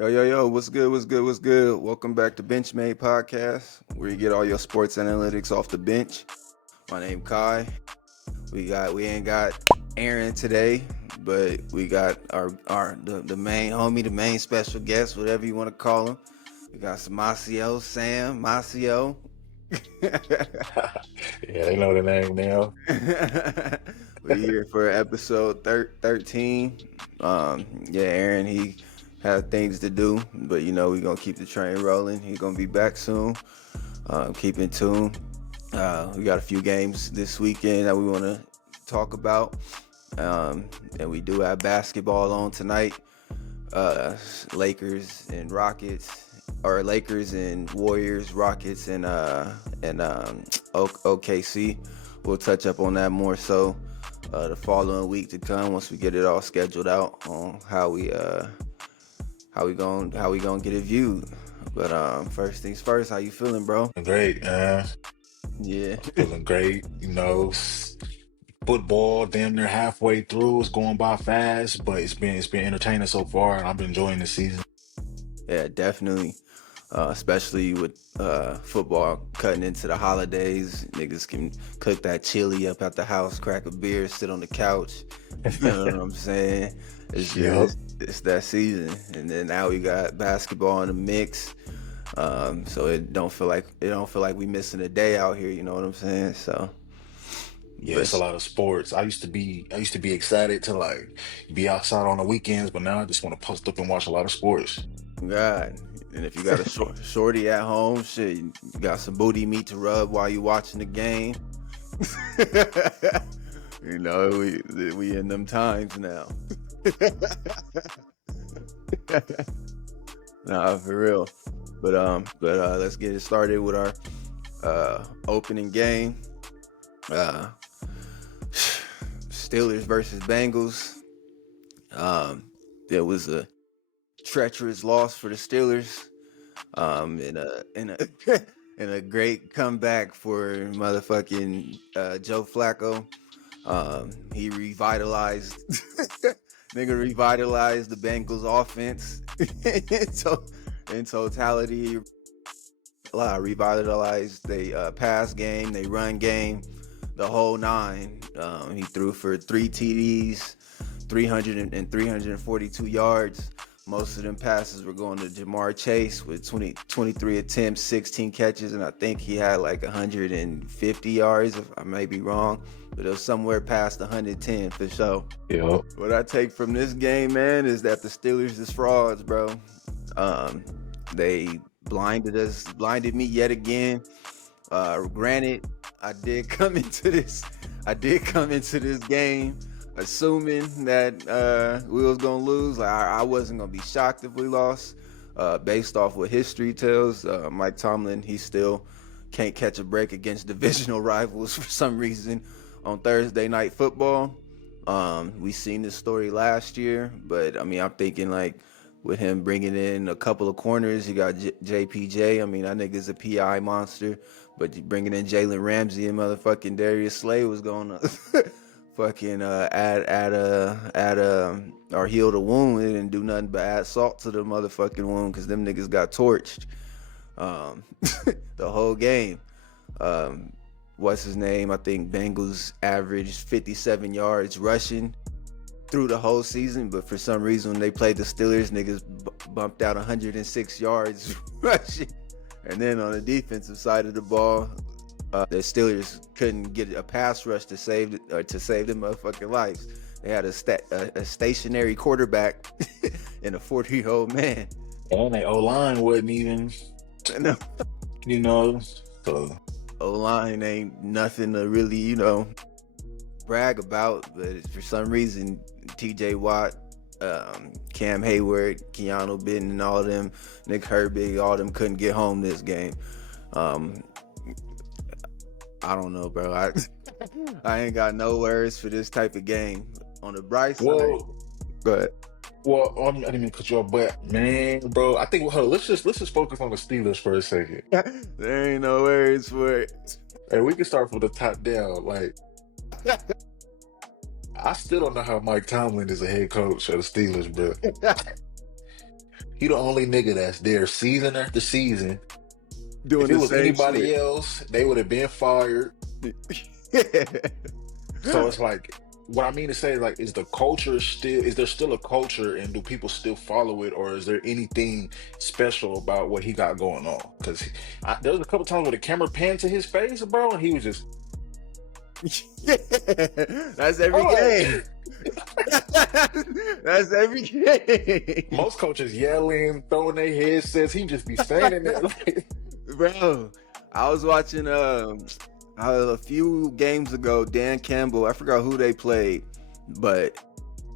Yo, what's good, what's good? Welcome back to BenchMade Podcast, where you get all your sports analytics off the bench. My name Kai. We ain't got Aaron today, but we got the main homie, the main special guest, whatever you want to call him. We got some Sam, Macio. Yeah, they know the name now. We're here for episode 13. Yeah, Aaron, he had things to do, but we're gonna keep the train rolling. He's gonna be back soon. Keep in tune. We got a few games this weekend that we want to talk about, and we do have basketball on tonight. Lakers and Rockets, or Lakers and Warriors, Rockets and OKC. We'll touch up on that more so the following week to come once we get it all scheduled out on how we gonna get it viewed. But first things first, how you feeling, bro? Great, man. Yeah. Feeling great. Football damn near halfway through. It's going by fast, but it's been entertaining so far, and I've been enjoying the season. Yeah, definitely. Especially with football cutting into the holidays, niggas can cook that chili up at the house, crack a beer, sit on the couch. You know what I'm saying? It's Yep. just it's that season, and then now we got basketball in the mix. So it don't feel like we missing a day out here. You know what I'm saying? So, Yeah, it's a but lot of sports. I used to be excited to like be outside on the weekends, but now I just want to post up and watch a lot of sports. God, and if you got a shorty at home, shit, you got some booty meat to rub while you watching the game. we in them times now. Nah, for real. But let's get it started with our opening game. Uh, Steelers versus Bengals. There was a treacherous loss for the Steelers. In a in a great comeback for motherfucking Joe Flacco. He revitalized nigga revitalized the Bengals offense. So in totality, revitalized the pass game, they run game, the whole nine. He threw for 3 TDs, 342 yards. Most of them passes were going to Jamar Chase with 23 attempts, 16 catches, and I think he had like 150 yards, if I may be wrong, but it was somewhere past 110 for sure. Yep. What I take from this game, man, is that the Steelers is frauds, bro. They blinded me yet again. Granted, I did come into this game assuming that we was gonna lose. Like I wasn't gonna be shocked if we lost. Based off what history tells, Mike Tomlin, he still can't catch a break against divisional rivals for some reason on Thursday night football. We seen this story last year, but I mean, I'm thinking like with him bringing in a couple of corners, you got JPJ. I mean, that nigga's a PI monster, but bringing in Jalen Ramsey and motherfucking Darius Slay was going to fucking add or heal the wound. It didn't do nothing but add salt to the motherfucking wound because them niggas got torched the whole game. What's his name? I think Bengals averaged 57 yards rushing through the whole season, but for some reason when they played the Steelers, niggas bumped out 106 yards rushing. And then on the defensive side of the ball, the Steelers couldn't get a pass rush to save them motherfucking lives. They had a stationary quarterback and a 40-year-old man. And their O-line wasn't even, No. So O-line ain't nothing to really, brag about, but for some reason, TJ Watt, Cam Hayward, Keanu Benton, and all them, Nick Herbig, all them couldn't get home this game. I don't know, bro. I ain't got no words for this type of game. On the bright side, well, go ahead. I didn't mean to cut you off, but man, bro, I think let's just focus on the Steelers for a second. There ain't no words for it. Hey, we can start from the top down. Like, I still don't know how Mike Tomlin is a head coach of the Steelers, bro. He the only nigga that's there season after season. If Doing it the was same anybody shit. else, they would have been fired. So it's like, what I mean to say, like, is the culture still, is there still a culture and do people still follow it, or is there anything special about what he got going on? Because there was a couple times where the camera panned to his face, bro, and he was just, That's I'm every game. like, That's every game. most coaches yelling, throwing their headsets, he just be standing there like, Bro, I was watching a few games ago, Dan Campbell, I forgot who they played, but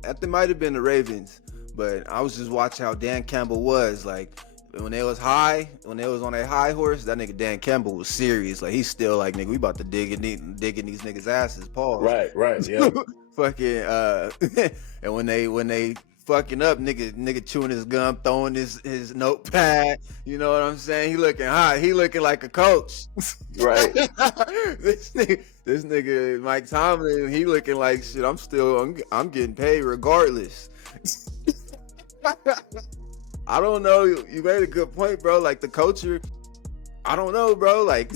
that might have been the Ravens. But I was just watching how Dan Campbell was like when they was high, when they was on a high horse. That nigga Dan Campbell was serious. Like he's still like, nigga, we about to dig in these niggas' asses. Pause. right, yep, Fucking and when they fucking up, nigga chewing his gum, throwing his notepad. You know what I'm saying? He looking hot. He looking like a coach. right. This nigga Mike Tomlin, he looking like shit. I'm getting paid regardless. I don't know. You made a good point, bro. Like the culture, I don't know, bro. Like,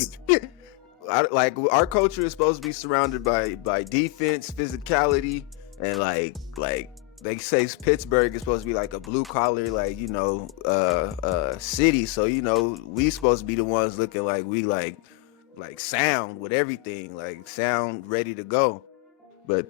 like our culture is supposed to be surrounded by defense, physicality, and like they say Pittsburgh is supposed to be like a blue collar, like city. So we supposed to be the ones looking like we like sound with everything, like sound ready to go. But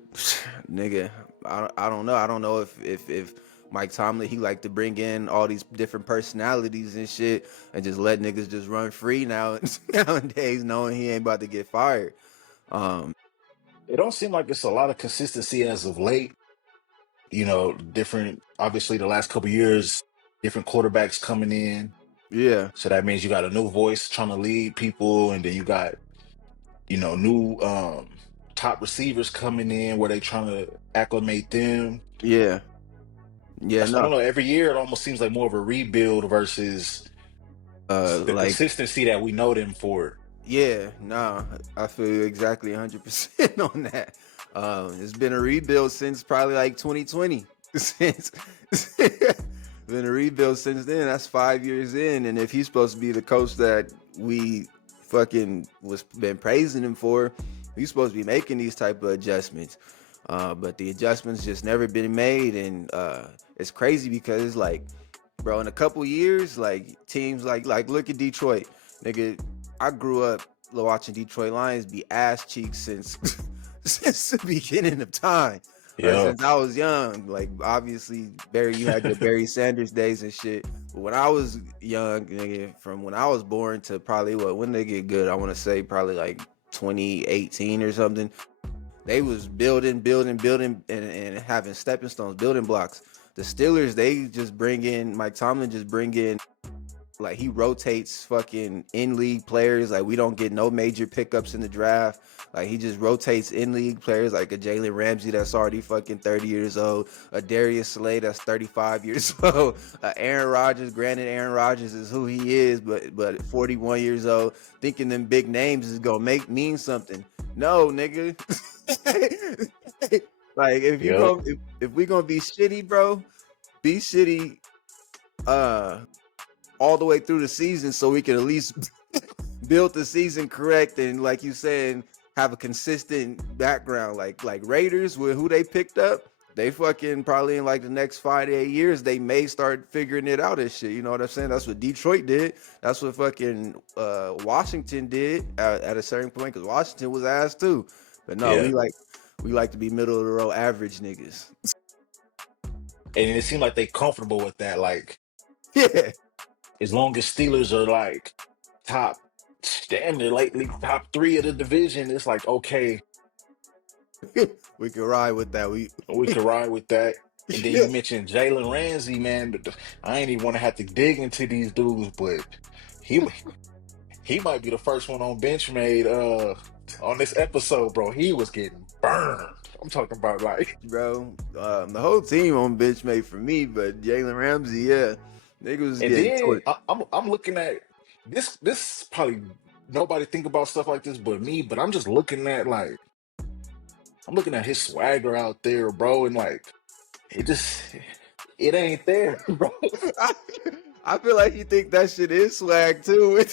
nigga, I don't know. I don't know if Mike Tomlin, he like to bring in all these different personalities and shit and just let niggas just run free now nowadays, knowing he ain't about to get fired. It don't seem like it's a lot of consistency as of late. Different, obviously, the last couple years, different quarterbacks coming in. Yeah, So that means you got a new voice trying to lead people, and then you got, new top receivers coming in where they trying to acclimate them. yeah, yeah. I No, don't know. Every year it almost seems like more of a rebuild versus the like consistency that we know them for. yeah, nah. I feel you exactly 100% on that. It's been a rebuild since probably like 2020. Since been a rebuild since then. That's 5 years in, and if he's supposed to be the coach that we fucking was been praising him for, he's supposed to be making these type of adjustments. But the adjustments just never been made, and it's crazy because like, bro, in a couple years, like teams like look at Detroit, nigga. I grew up watching Detroit Lions be ass cheeks since since the beginning of time. Yeah. Since I was young, like obviously Barry, you had your Barry Sanders days and shit. But when I was young, nigga, from when I was born to probably when they get good, I want to say probably like 2018 or something. They was building, and having stepping stones, building blocks. The Steelers, they just bring in Mike Tomlin, just bring in like he rotates fucking in league players. Like we don't get no major pickups in the draft. Like he just rotates in league players like a Jalen Ramsey that's already fucking 30 years old, a Darius Slay that's 35 years old, Aaron Rodgers. Granted, Aaron Rodgers is who he is, but 41 years old, thinking them big names is gonna mean something. No, nigga. Like Yep. if we gonna be shitty, bro, be shitty. Uh, all the way through the season so we can at least build the season correct and like you saying have a consistent background like Raiders with who they picked up. They fucking probably in like the next 5 to 8 years they may start figuring it out and shit. You know what I'm saying? That's what Detroit did. That's what fucking Washington did at a certain point because Washington was ass too. But no, Yeah. we like to be middle of the road average niggas. And it seemed like they comfortable with that. Like, Yeah. as long as Steelers are like top, damn, they're lately top three of the division, it's like, okay, We can ride with that. We we could ride with that. And then you mentioned Jalen Ramsey, man. But I ain't even want to have to dig into these dudes, but he he might be the first one on BenchMade on this episode, bro. He was getting burned. I'm talking about like, bro. The whole team on bench made for me, but Jalen Ramsey, yeah, nigga was and getting then torched, I'm looking at this. This probably nobody think about stuff like this but me. But I'm just looking at like I'm looking at his swagger out there, bro, and like it just. It ain't there, bro. I feel like you think that shit is swag too.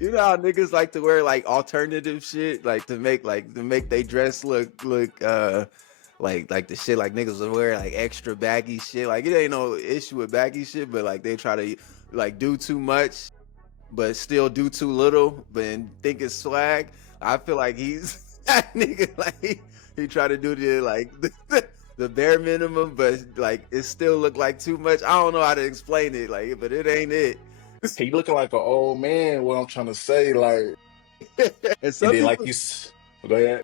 You know how niggas like to wear like alternative shit, like to make they dress look like the shit like niggas would wear like extra baggy shit. Like it ain't no issue with baggy shit, but like they try to like do too much but still do too little, but and think it's swag. I feel like he's that nigga. Like he try to do the like the bare minimum, but like it still look like too much. I don't know how to explain it, like, but it ain't it. He looking like an old man. What I'm trying to say, like, And and some then like people, go ahead.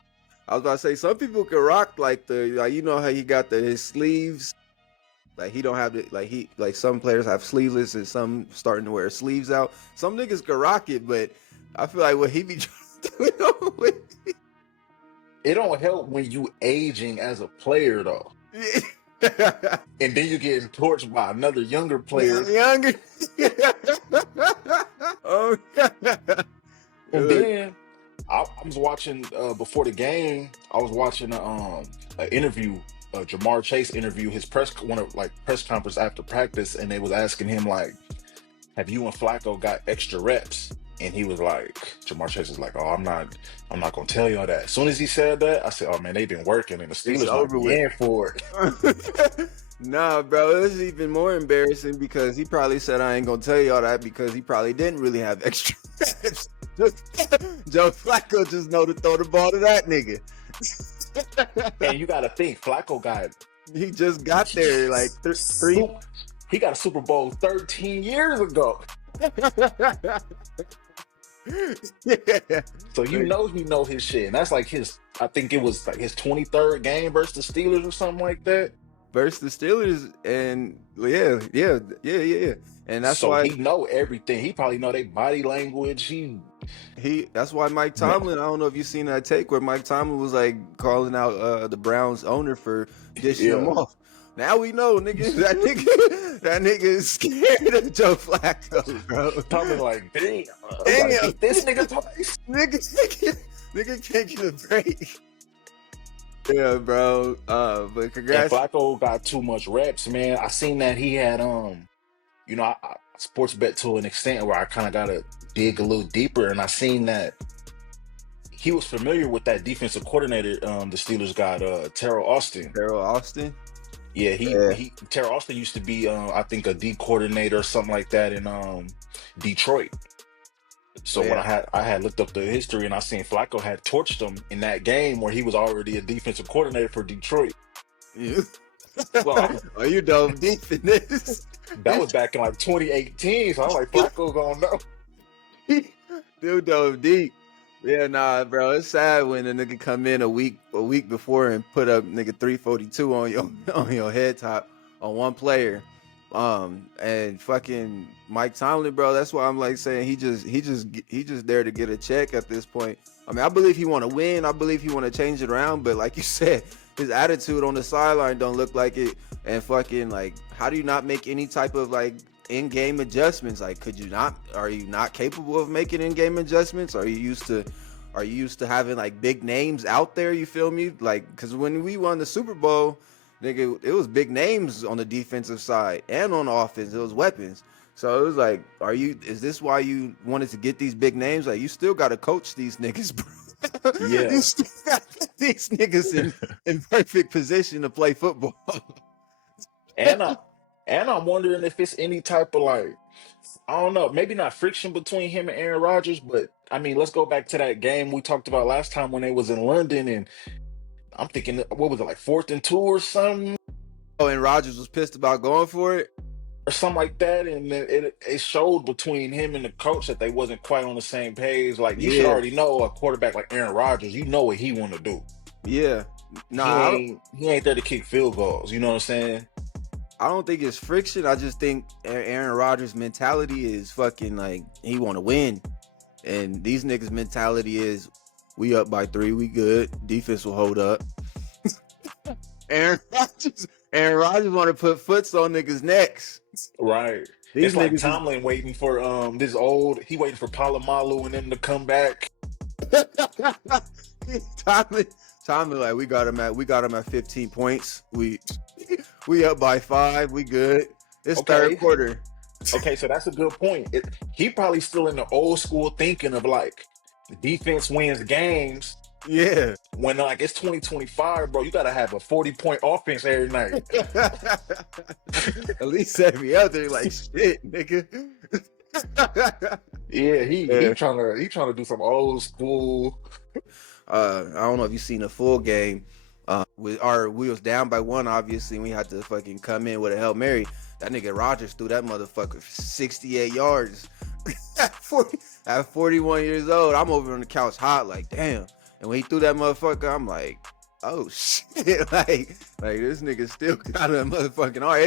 I was about to say, some people can rock like the like you know how he got his sleeves. Like he don't have the like some players have sleeveless and some starting to wear sleeves out. Some niggas can rock it, but I feel like what he be trying to do with It don't help when you aging as a player though, and then you getting torched by another younger player. younger. Oh, And look, then I was watching before the game. I was watching an interview, Jamar Chase interview, his press conference after practice, and they was asking him like, "Have you and Flacco got extra reps?" And he was like, Jamar Chase was like, "Oh, I'm not gonna tell y'all that." As soon as he said that, I said, "Oh man, they've been working, and the it's Steelers might over be with. in for it." Nah, bro, it's even more embarrassing because he probably said I ain't gonna tell y'all that because he probably didn't really have extra reps. Joe Flacco just know to throw the ball to that nigga. And you got to think, Flacco got He just got there like three. he got a Super Bowl 13 years ago. Yeah. So you know he know his shit. And that's like his, I think it was like his 23rd game versus the Steelers or something like that. Versus the Steelers, and yeah. And that's So why he know everything. He probably know their body language. that's why Mike Tomlin, I don't know if you've seen that take where Mike Tomlin was like calling out the Browns owner for dishing him Yeah. off. Now we know, nigga, that nigga is scared of Joe Flacco, bro. Tomlin like, damn, I gotta Damn, beat this nigga twice. nigga can't get a break. Yeah, bro. But And congrats. Flacco got too much reps, man. I seen that he had you know, I sports bet to an extent where I kind of gotta dig a little deeper, and I seen that he was familiar with that defensive coordinator. The Steelers got Terrell Austin. Daryl Austin. Yeah, Yeah, he Terrell Austin used to be I think a D coordinator or something like that in Detroit. So when yeah. I had looked up the history and I seen Flacco had torched him in that game where he was already a defensive coordinator for Detroit. You, So oh, you dove deep in this. that was back in like 2018. So I'm like, Flacco gonna know. Dude dove deep. Yeah, nah, bro. It's sad when a nigga come in a week before and put up nigga 342 on your on your head top on one player. And fucking Mike Tomlin, bro. That's why I'm like saying he just there to get a check at this point. I mean, I believe he want to win. I believe he want to change it around. But like you said, his attitude on the sideline don't look like it. And fucking like, how do you not make any type of like in-game adjustments? Like, could you not? Are you not capable of making in-game adjustments? Are you used to having like big names out there? You feel me? Like, because when we won the Super Bowl, nigga, it was big names on the defensive side and on the offense. It was weapons. So it was like, is this why you wanted to get these big names? Like, you still got to coach these niggas, bro. Yeah. You still got these niggas in perfect position to play football. And I'm wondering if it's any type of like, I don't know, maybe not friction between him and Aaron Rodgers, but I mean, let's go back to that game we talked about last time when they was in London, and I'm thinking, what was it, like 4th and 2 or something? Oh, and Rodgers was pissed about going for it. Or something like that, and it showed between him and the coach that they wasn't quite on the same page. Like you should Yeah, already know a quarterback like Aaron Rodgers, you know what he want to do. yeah. Nah, He ain't there to kick field goals. You know what I'm saying? I don't think it's friction. I just think Aaron Rodgers' mentality is fucking like he want to win, and these niggas' mentality is we up by 3, we good. Defense will hold up. Aaron Rodgers want to put foots on niggas' necks. Right. These It's like niggas Tomlin waiting for he waiting for Palomalu and them to come back. is Tomlin like we got him at 15 points. We up by 5. We good. It's third Okay, quarter. okay, so that's a good point. He probably still in the old school thinking of like defense wins games Yeah. when like it's 2025, bro. You gotta have a 40-point offense every night. At least set me up there like shit, nigga. Yeah, he Yeah. trying to do some old school. I don't know if you seen the full game. With our we was down by 1, obviously, and we had to fucking come in with a Hail Mary. That nigga Rogers threw that motherfucker for 68 yards. At 41 years old, I'm over on the couch hot, like, damn. And when he threw that motherfucker, I'm like, oh shit. like this nigga still got a motherfucking arm.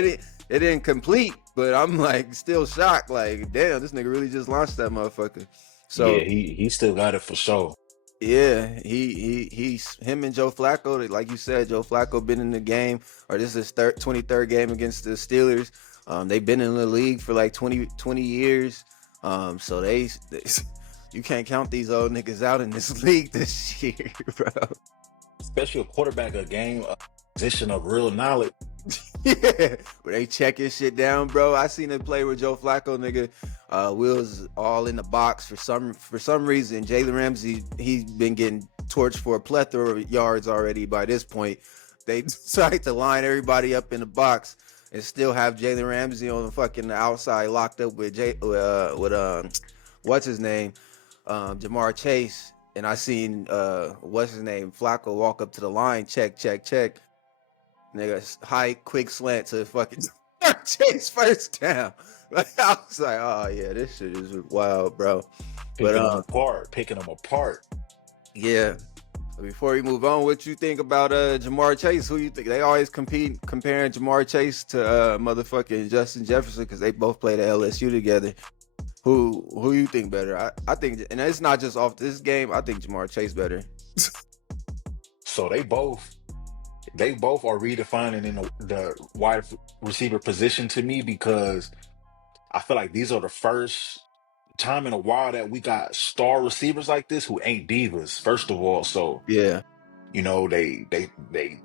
It didn't complete, but I'm like still shocked. Like, damn, this nigga really just launched that motherfucker. Yeah, So he still got it for sure. yeah, he's him and Joe Flacco. Like you said, Joe Flacco been in the game, or this is his 23rd game against the Steelers. They've been in the league for like 20 years. So they you can't count these old niggas out in this league this year, bro. Especially a quarterback, a game, a position of real knowledge. Yeah, where they checking shit down, bro. I seen it play with Joe Flacco, nigga. We was all in the box for some reason. Jalen Ramsey, he's been getting torched for a plethora of yards already. By this point, they decided to line everybody up in the box and still have Jalen Ramsey on the fucking outside locked up with what's his name, Jamar Chase. And I seen what's his name, Flacco walk up to the line, check. Nigga, high, quick slant to fucking Chase first down. Like, I was like, oh yeah, this shit is wild, bro. But Picking them apart. yeah. Before we move on, what you think about Jamar Chase? Who you think? They always comparing Jamar Chase to motherfucking Justin Jefferson because they both played at LSU together. Who you think better? I think, and it's not just off this game. I think Jamar Chase better. So they both are redefining in the wide receiver position to me because I feel like these are the first time in a while that we got star receivers like this who ain't divas, first of all. So, Yeah. you know, they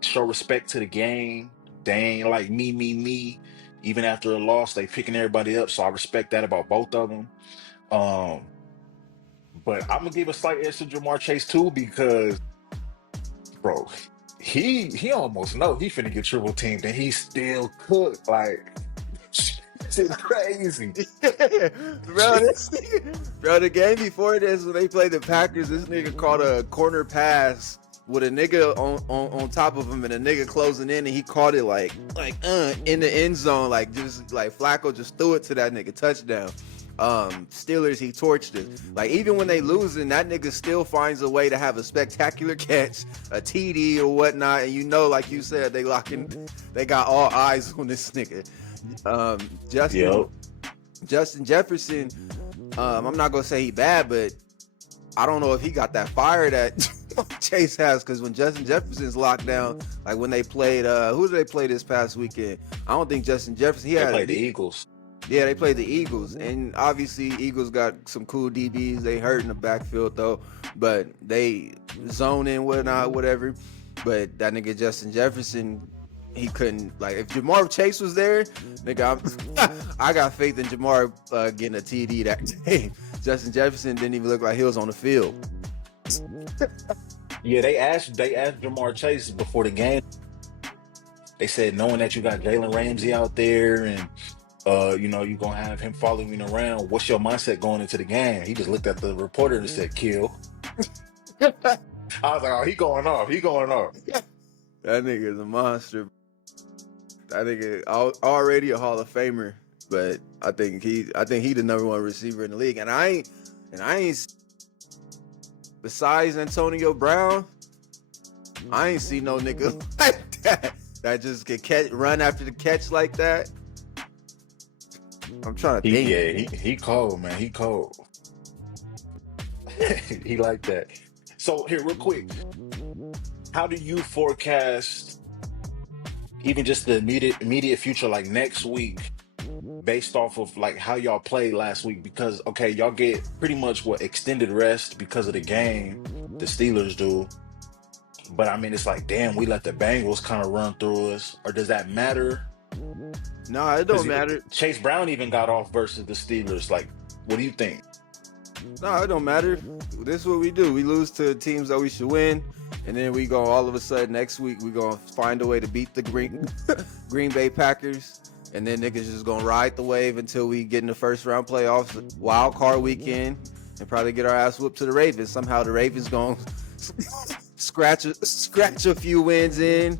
show respect to the game. They ain't like me. Even after a loss, they picking everybody up. So I respect that about both of them. Um, but I'm gonna give a slight edge to Jamar Chase too because, bro, he almost know he finna get triple teamed and he still cooked. Like, shit crazy. Bro, this nigga, bro, the game before this when they played the Packers, this nigga caught a corner pass with a nigga on top of him and a nigga closing in, and he caught it like in the end zone, like just like Flacco just threw it to that nigga, touchdown. Steelers, he torched it. Like, even when they losing, that nigga still finds a way to have a spectacular catch, a TD or whatnot, and you know, like you said, they got all eyes on this nigga. Um, Justin Yep. Justin Jefferson, I'm not gonna say he bad, but I don't know if he got that fire that Chase has. Because when Justin Jefferson's locked down, like when they played, who did they play this past weekend? I don't think Justin Jefferson. They played the Eagles. Yeah, they played the Eagles, and obviously Eagles got some cool DBs. They hurt in the backfield though, but they zone in whatever. But that nigga Justin Jefferson, he couldn't. Like, if Jamar Chase was there, nigga, I got faith in Jamar getting a TD that day. Justin Jefferson didn't even look like he was on the field. Yeah, they asked Jamar Chase before the game. They said, knowing that you got Jalen Ramsey out there and you know, you're gonna have him following you around, what's your mindset going into the game? He just looked at the reporter and said, kill. I was like, oh, he going off. He going off. That nigga is a monster. That nigga already a Hall of Famer, but I think he the number one receiver in the league. And I ain't besides Antonio Brown, I ain't see no nigga like that just can run after the catch like that. I'm trying to think. Yeah, he cold, man. He cold. He like that. So here, real quick, how do you forecast even just the immediate future, like next week, based off of like how y'all played last week? Because okay, y'all get pretty much what extended rest because of the game, the Steelers do. But I mean, it's like, damn, we let the Bengals kind of run through us, or does that matter? No, it Because don't matter. Chase Brown even got off versus the Steelers. Like, what do you think? No, it don't matter. This is what we do. We lose to teams that we should win, and then we go all of a sudden next week we gonna find a way to beat the Green Bay Packers, and then niggas just gonna ride the wave until we get in the first round playoffs, wild card weekend, and probably get our ass whooped to the Ravens. Somehow the Ravens gonna scratch a few wins in,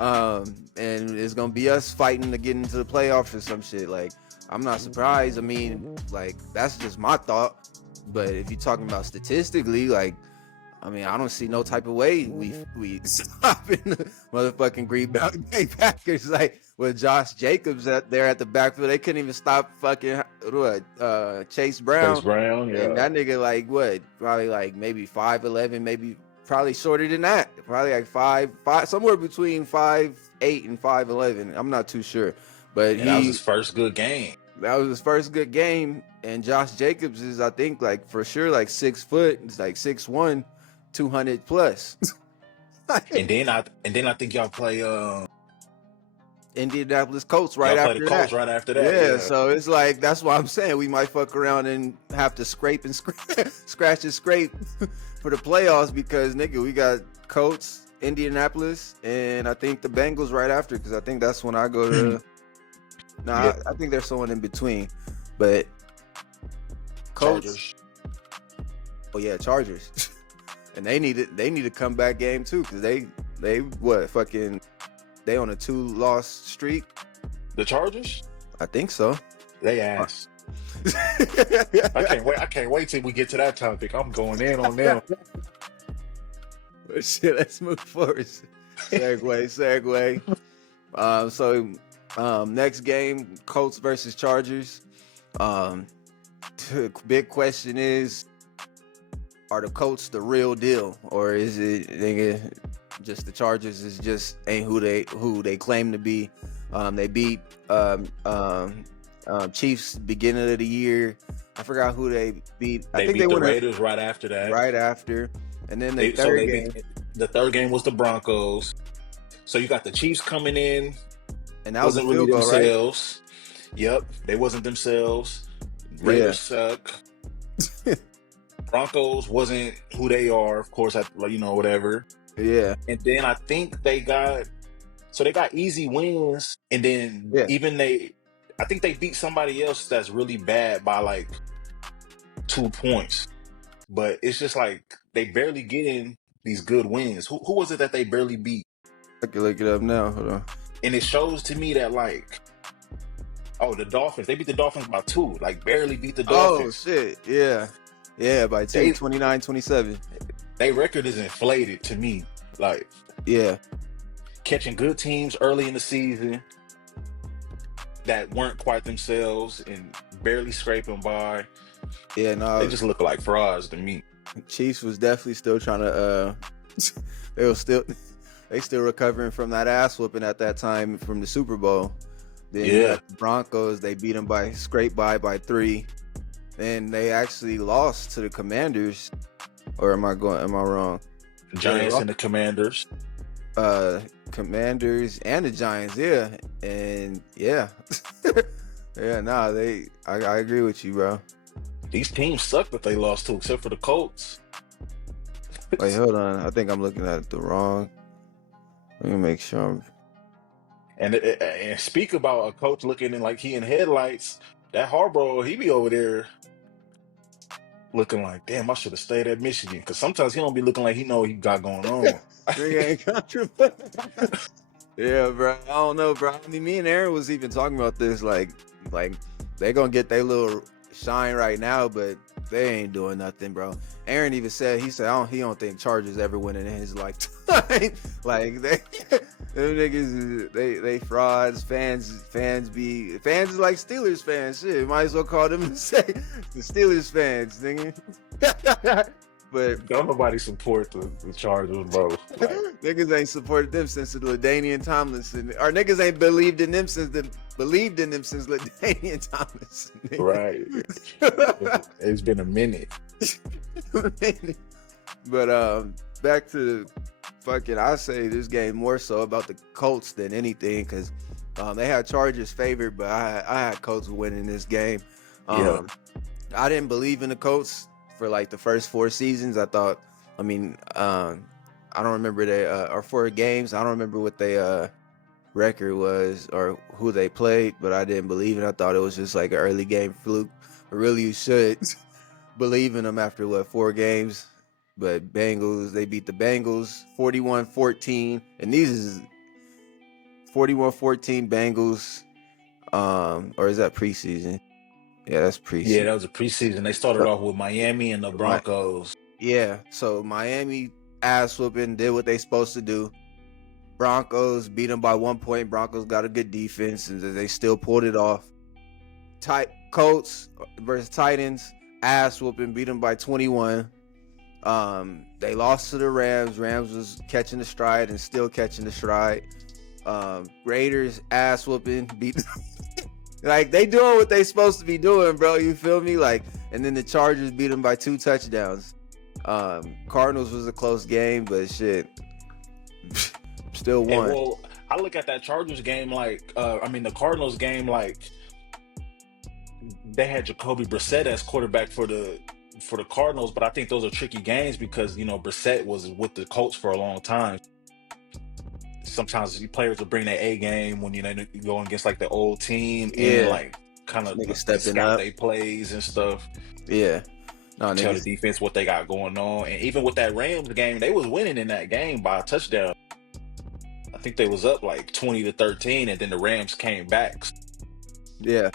and it's gonna be us fighting to get into the playoffs or some shit. Like, I'm not surprised. I mean, like, that's just my thought. But if you're talking about statistically, like, I mean, I don't see no type of way we stopping the motherfucking Green Bay Packers. Like, with Josh Jacobs there at the backfield, they couldn't even stop fucking Chase Brown. Chase Brown, yeah. And that nigga, like, what? Probably like maybe 5'11", maybe probably shorter than that. Probably like five, somewhere between 5'8" and 5'11". I'm not too sure. But that was his first good game. That was his first good game, and Josh Jacobs is, I think, like, for sure, like 6 foot. It's like 6'1", 200 plus. and then I think y'all play Indianapolis Colts right y'all after play the that. Colts right after that. Yeah, Yeah. so it's like, that's why I'm saying we might fuck around and have to scrape and scratch and scrape for the playoffs, because nigga, we got Colts, Indianapolis, and I think the Bengals right after, because I think that's when I go to. Yeah. I think there's someone in between, but Colts. Chargers. Oh yeah, Chargers, and they need a comeback game too, because they on a 2-loss streak. The Chargers? I think so. They ass. I can't wait till we get to that topic. I'm going in on them. Shit, let's move forward. Segue. Next game, Colts versus Chargers. Big question is, are the Colts the real deal, or is it, nigga, just the Chargers is just ain't who they claim to be? They beat Chiefs beginning of the year. I forgot who they beat. I think beat the Raiders right after that. Right after, and then the third game was the Broncos. So you got the Chiefs coming in. And that wasn't really themselves. Right? Yep, they wasn't themselves. Raiders suck. Broncos wasn't who they are, of course. Whatever. Yeah. And then I think they got easy wins, and then I think they beat somebody else that's really bad by like 2 points. But it's just like they barely getting these good wins. Who was it that they barely beat? I can look it up now. Hold on. And it shows to me that, like, the Dolphins. They beat the Dolphins by 2. Like, barely beat the Dolphins. Oh, shit. Yeah. Yeah, by 2, 29-27. Their record is inflated to me. Like, yeah. Catching good teams early in the season that weren't quite themselves and barely scraping by. Yeah, no. They just look like frauds to me. Chiefs was definitely still trying to, they still recovering from that ass whooping at that time from the Super Bowl. Then the Broncos, they beat them by 3. And they actually lost to the Commanders. Or am I wrong? Giants and the Commanders. Commanders and the Giants, yeah. And yeah. I agree with you, bro. These teams suck that they lost to, except for the Colts. Wait, hold on. I think I'm looking at the wrong. Let me make sure. And speak about a coach looking like he in headlights. That Harbaugh, he be over there looking like, damn, I should have stayed at Michigan. Because sometimes he don't be looking like he know what he got going on. Yeah, bro. I don't know, bro. I mean, me and Aaron was even talking about this. Like they gonna get their little shine right now, but they ain't doing nothing, bro. Aaron even said, he don't think Chargers ever winning in his lifetime. Like them niggas, they frauds. Fans is like Steelers fans. Shit, might as well call them and say the Steelers fans, nigga. But don't nobody support the Chargers, bro. Like, niggas ain't supported them since the LaDainian Tomlinson. Or niggas ain't believed in them since LaDainian Tomlinson. Nigga. Right. It's been a minute. But back to fucking, I say this game more so about the Colts than anything because they had Chargers favored, but I had Colts winning this game. Yeah. I didn't believe in the Colts for like the first 4 seasons. I thought, I mean, I don't remember they or 4 games. I don't remember what they record was or who they played, but I didn't believe it. I thought it was just like an early game fluke. But really, you should believe in them after what 4 games. But Bengals, they beat the Bengals 41-14, and these is 41-14 Bengals. Or is that preseason? Yeah, that's Yeah, preseason. that was a preseason. They started So, off with Miami and the Broncos. yeah, so Miami ass whooping, did what they supposed to do. Broncos beat them by 1 point. Broncos got a good defense, and they still pulled it off. Colts versus Titans, ass whooping, beat them by 21. They lost to the Rams. Rams was catching the stride and still catching the stride. Raiders, ass whooping, beat like they doing what they supposed to be doing, bro. You feel me? Like, and then the Chargers beat them by 2 touchdowns. Cardinals was a close game, but shit, still And won. well, I look at that Chargers game like, the Cardinals game like they had Jacoby Brissett as quarterback for the Cardinals, but I think those are tricky games because Brissett was with the Colts for a long time. Sometimes the players will bring their A game when you go against like the old team and Yeah, like kind this of nigga like, stepping scout up. their plays and stuff. Yeah, no Tell the niggas. defense what they got going on. And even with that Rams game, they was winning in that game by a touchdown. I think they was up like 20-13, and then the Rams came back. Yeah,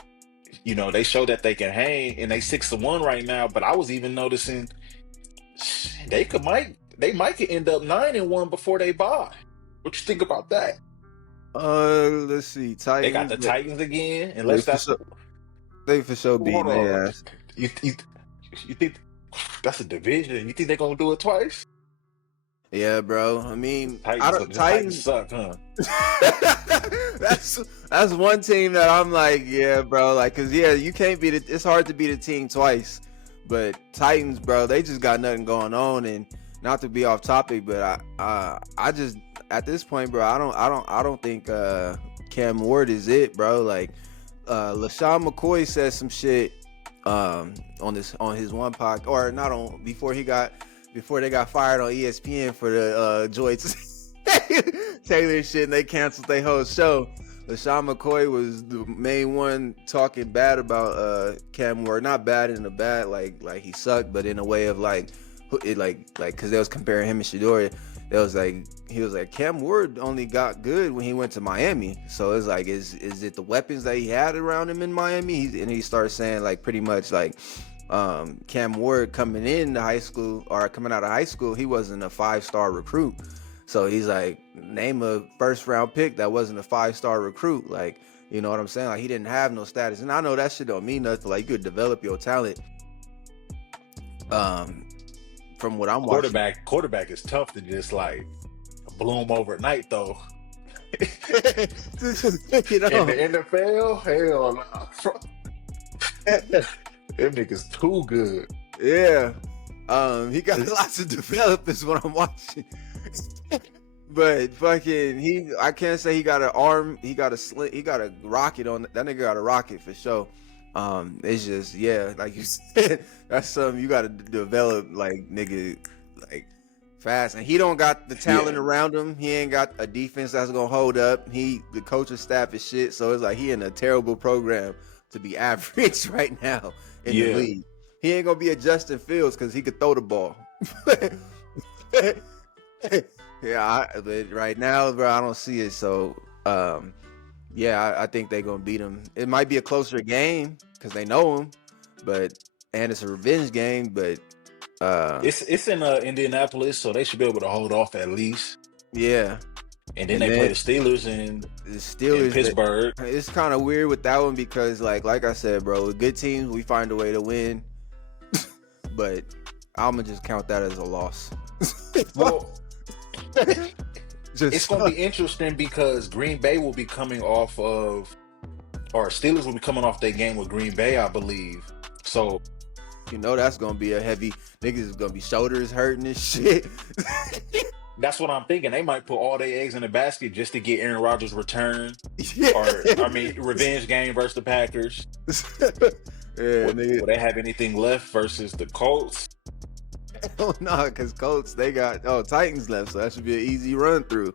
They show that they can hang, and they 6-1 right now. But I was even noticing they might could end up 9-1 before they bye. What you think about that? let's see. They got Titans. the Titans again, They unless for that's sure. They for sure hold beating their on. ass. You think that's a division? You think they're gonna do it twice? Yeah, bro. I mean, I Titans, don't the Titans Titans. suck, huh? that's one team that I'm like, yeah, bro. Like, cause yeah, you can't beat it. It's hard to beat a team twice. But Titans, bro, they just got nothing going on. And not to be off topic, but I just at this point, bro, I don't think Cam Ward is it, bro. Like, LaShawn McCoy said some shit on his one podcast, or not on before they got fired on ESPN for the Joy Taylor shit, and they canceled their whole show. LaShawn McCoy was the main one talking bad about Cam Ward, not bad in a bad like he sucked, but in a way of like because they was comparing him and Shador. He was like Cam Ward only got good when he went to Miami. So it's like, is it the weapons that he had around him in Miami? He started saying like pretty much like Cam Ward coming into high school or coming out of high school, he wasn't a 5-star recruit. So he's like, name a first round pick that wasn't a 5-star recruit. Like, you know what I'm saying? Like, he didn't have no status. And I know that shit don't mean nothing. Like, you could develop your talent. From what I'm watching. Quarterback is tough to just like bloom overnight though. In the NFL, hell no. Them niggas too good. Yeah. He got lots to develop is what I'm watching. But fucking I can't say he got an arm, he got a rocket on that nigga got a rocket for sure. It's just, yeah, like you said, that's something you gotta develop, like, nigga, like fast. And he don't got the talent around him. He ain't got a defense that's gonna hold up. The coaching staff is shit, so it's like he in a terrible program to be average right now in the league. He ain't gonna be a Justin Fields because he could throw the ball. But right now, bro, I don't see it. So, I think they're gonna beat him. It might be a closer game because they know him, and it's a revenge game. But it's in Indianapolis, so they should be able to hold off at least. Yeah. And then they play the Steelers in Pittsburgh. It's kind of weird with that one because, like I said, bro, with good teams we find a way to win. But I'm gonna just count that as a loss. Well, it's gonna be interesting because Green Bay will be coming off of, or Steelers will be coming off their game with Green Bay, I believe. So You know that's gonna be a heavy niggas is gonna be shoulders hurting and shit. That's what I'm thinking. They might put all their eggs in the basket just to get Aaron Rodgers' return, Yeah. or I mean, revenge game versus the Packers. Yeah, nigga. Will they have anything left versus the Colts? Oh no, because Colts they got Titans left, so that should be an easy run through,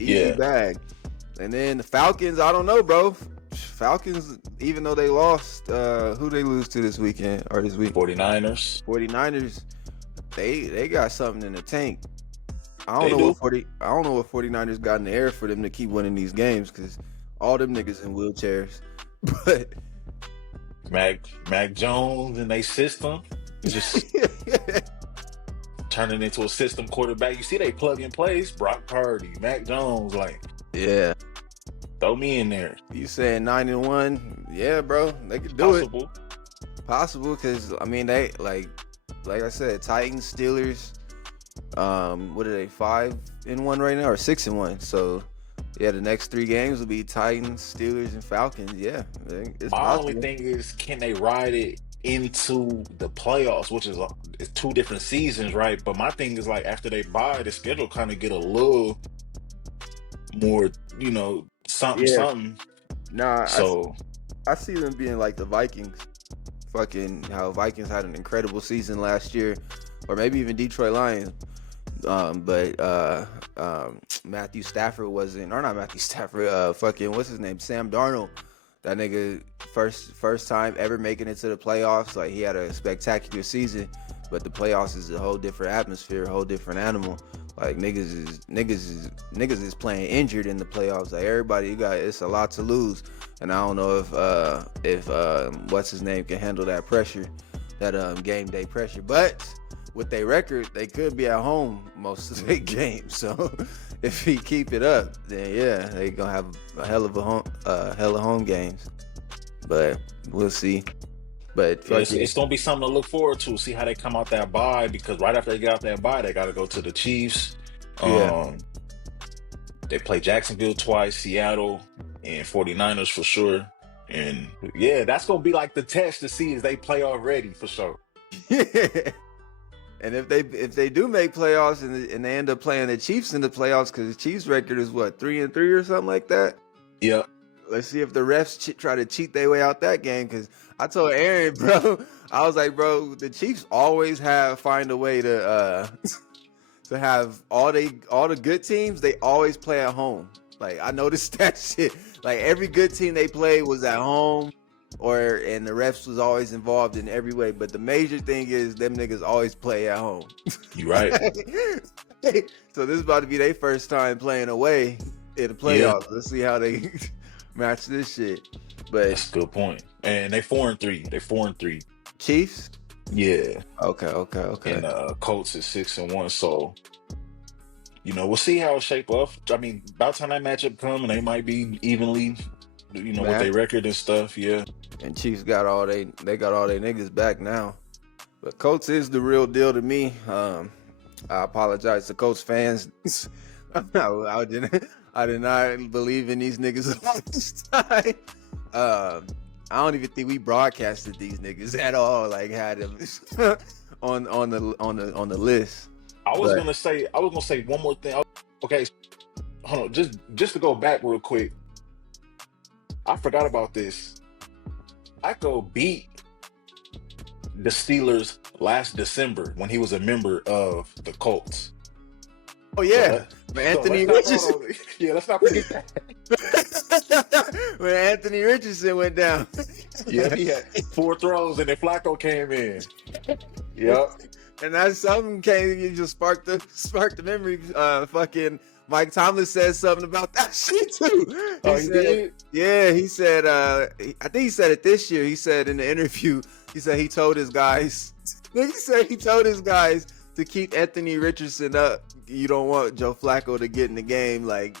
easy Yeah, bag. And then the Falcons, I don't know, bro. Falcons, even though they lost, who they lose to this weekend or this week? 49ers. 49ers. They got something in the tank. I They don't know do. I don't know what 49ers got in the air for them to keep winning these games because all them niggas in wheelchairs. But Mac Jones and they system just turning into a system quarterback. You see, they plug in plays. Brock Purdy, Mac Jones, like yeah, throw me in there. you saying 9-1? Yeah, bro, they could do it. Possible. Possible because I mean they like I said, Titans, Steelers. What are they? 5-1 right now or 6-1? So yeah, the next 3 games will be Titans, Steelers, and Falcons. Yeah, it's My only possible. thing is, can they ride it into the playoffs, which is it's 2 different seasons, right? But my thing is like after they bye, the schedule kind of get a little more, something Yeah, something. nah, So I see them being like the Vikings. Fucking how Vikings had an incredible season last year, or maybe even Detroit Lions. But Matthew Stafford wasn't, or not Matthew Stafford. Fucking what's his name? Sam Darnold. That nigga first time ever making it to the playoffs. Like he had a spectacular season, but the playoffs is a whole different atmosphere, a whole different animal. Like niggas is playing injured in the playoffs. Like everybody, it's a lot to lose, and I don't know if what's his name can handle that pressure, that game day pressure. But with their record, they could be at home most of their games. So if he keep it up, then yeah, they gonna have a hell of home games. But we'll see. But yeah, fuck it, it's gonna be something to look forward to. See how they come out that bye, because right after they get out that bye, they got to go to the Chiefs. yeah. They play Jacksonville twice, Seattle, and 49ers for sure. And yeah, that's gonna be like the test to see if they play already for sure. And if they do make playoffs and they end up playing the Chiefs in the playoffs, because the Chiefs record is what 3-3 or something like that. Yeah, Let's see if the refs try to cheat their way out that game. Because I told Aaron, bro, I was like, bro, the Chiefs always find a way to to have all the good teams. They always play at home. Like I noticed that shit. Like every good team they played was at home, and the refs was always involved in every way. But the major thing is them niggas always play at home. you right. So this is about to be their first time playing away in the Yeah, playoffs. Let's see how they match this shit. But that's a good point. And they 4-3. They 4-3. Chiefs? Yeah, Okay. and Colts is 6-1. So we'll see how it shape up. I mean, about time that matchup come, and they might be evenly, with Man. their record and stuff. Yeah, And Chiefs got they got all their niggas back now. But Colts is the real deal to me. I apologize to Colts fans. I did not believe in these niggas last time. I don't even think we broadcasted these niggas at all. Like had them on the list. I was But gonna say one more thing. Okay, hold on, just to go back real quick. I forgot about this. Flacco beat the Steelers last December when he was a member of the Colts. oh So yeah, that, when so Anthony let's not, Richardson hold on. Yeah, let's not forget that. when Anthony Richardson went down. Yeah, he had 4 throws and then Flacco came in. Yep. And that's something you just sparked the memory. Fucking Mike Tomlin said something about that shit too. Oh, he did? Yeah, he said. I think he said it this year. He said in the interview. He said he told his guys. He said he told his guys to keep Anthony Richardson up. You don't want Joe Flacco to get in the game. Like.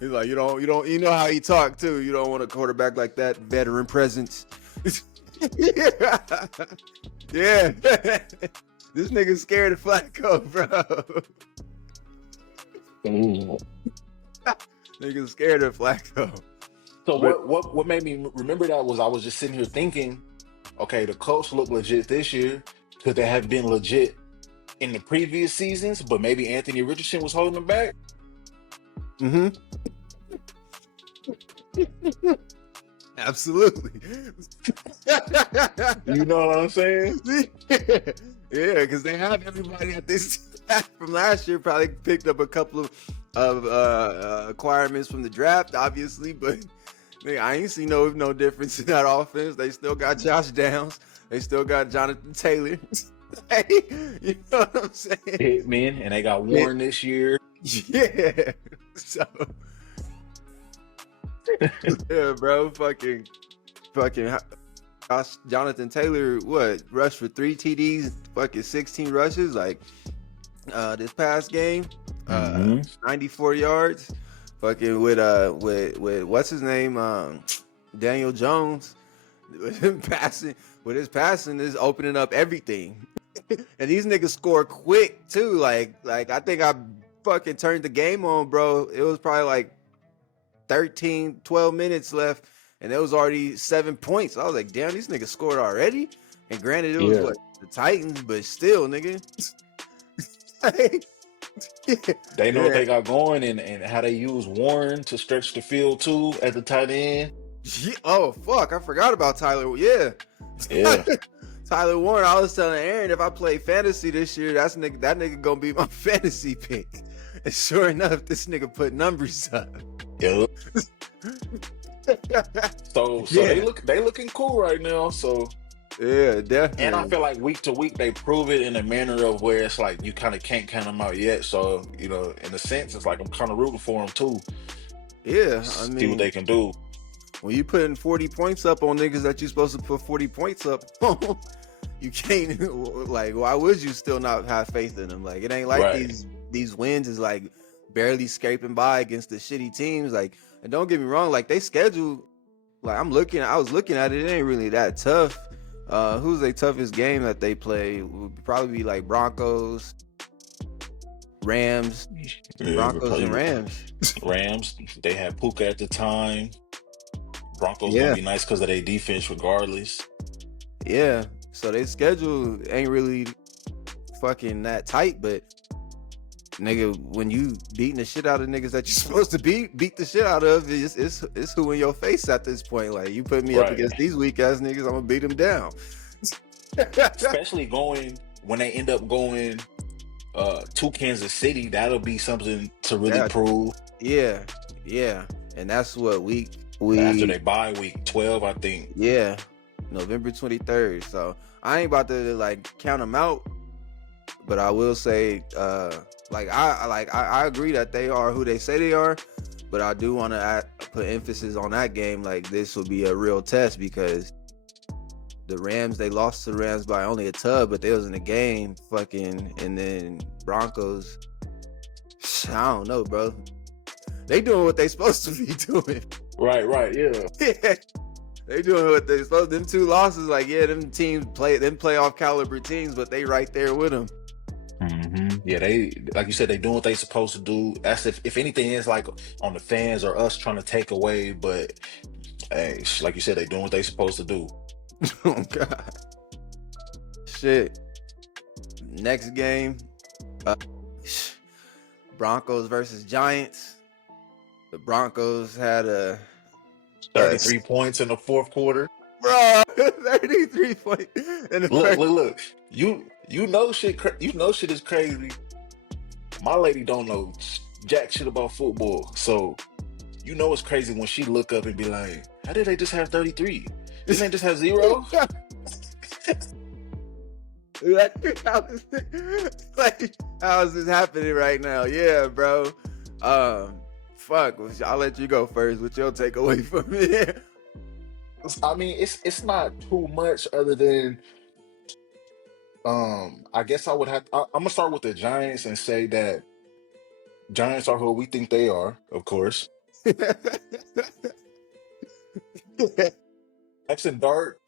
He's like, you know how he talk too. You don't want a quarterback like that, veteran presence. Yeah. This nigga's scared of Flacco, bro. Nigga's scared of Flacco. So But what made me remember that was I was just sitting here thinking, okay, the Colts look legit this year. Could they have been legit in the previous seasons? But maybe Anthony Richardson was holding them back. hmm absolutely. You know what I'm saying? Yeah, because they have everybody at this from last year. Probably picked up a couple of acquirements from the draft, obviously, but I ain't see no difference in that offense. They still got Josh Downs. They still got Jonathan Taylor. Hey, you know what I'm saying? Pittman, and they got Warren this year. Yeah. So yeah, bro. Fucking Jonathan Taylor, what, rushed for 3 TDs, fucking 16 rushes, like this past game, uh Hmm 94 yards, fucking with what's his name, Daniel Jones, with him passing, with his passing is opening up everything. And these niggas score quick too. Like I think I fucking turned the game on, bro. It was probably like 13, 12 minutes left, and it was already 7 points. I was like, damn, these niggas scored already. And granted, it was Yeah. what, the Titans, but still, nigga. They know what Yeah. they got going, and how they use Warren to stretch the field too at the tight end. Yeah. Oh fuck, I forgot about Tyler. Yeah. Yeah. Tyler Warren. I was telling Aaron, if I play fantasy this year, that nigga gonna be my fantasy pick. And sure enough, this nigga put numbers up. Yeah. So Yeah. they looking cool right now. So, Yeah, and I definitely. feel like week to week they prove it in a manner of where it's like you kind of can't count them out yet. So, in a sense, it's like I'm kind of rooting for them too. Yeah, I See what mean, they can do. when you putting 40 points up on niggas that you supposed to put 40 points up on, you can't, like, why would you still not have faith in them? Like, it ain't like Right. these wins is like barely scraping by against the shitty teams. Like, and don't get me wrong, like they schedule, like I was looking at it, it ain't really that tough. Who's their toughest game that they play? Would probably be like Broncos, Rams, Yeah, we Broncos and play Rams. Rams. They had Puka at the time. Broncos gonna Yeah. be nice because of their defense, regardless. Yeah. So their schedule ain't really fucking that tight, but nigga, when you beating the shit out of niggas that you're supposed to beat the shit out of, it's who in your face at this point. Like, you put me up Right. against these weak ass niggas, I'm gonna beat them down. Especially going when they end up going to Kansas City, that'll be something to really That, prove yeah, yeah. And that's what after we they bye week 12, I think. yeah, November 23rd. So I ain't about to like count them out, but I will say, I agree that they are who they say they are, but I do want to put emphasis on that game. Like, this will be a real test because the Rams, they lost to the Rams by only a tub, but they was in the game, fucking, and then Broncos, I don't know, bro. They doing what they supposed to be doing. Right, yeah. They doing what they supposed. Them two losses, like, yeah, them teams play them playoff caliber teams, but they right there with them. Yeah, they, like you said, they doing what they supposed to do. That's if anything is like on the fans or us trying to take away, but hey, like you said, they doing what they supposed to do. Oh God, shit. Next game, uh, Broncos versus Giants. The Broncos had a 33 points in the fourth quarter. bro 33 point in the Look, first. look, look. You know shit. You know shit is crazy. My lady don't know jack shit about football, so you know it's crazy when she look up and be like, "How did they just have 33? Didn't they just have 0?" Like, how is this happening right now? Yeah, bro. Fuck. I'll let you go first. What's your takeaway from it? I mean, it's not too much other than I guess I'm gonna start with the Giants and say that Giants are who we think they are, of course. Jackson Dart,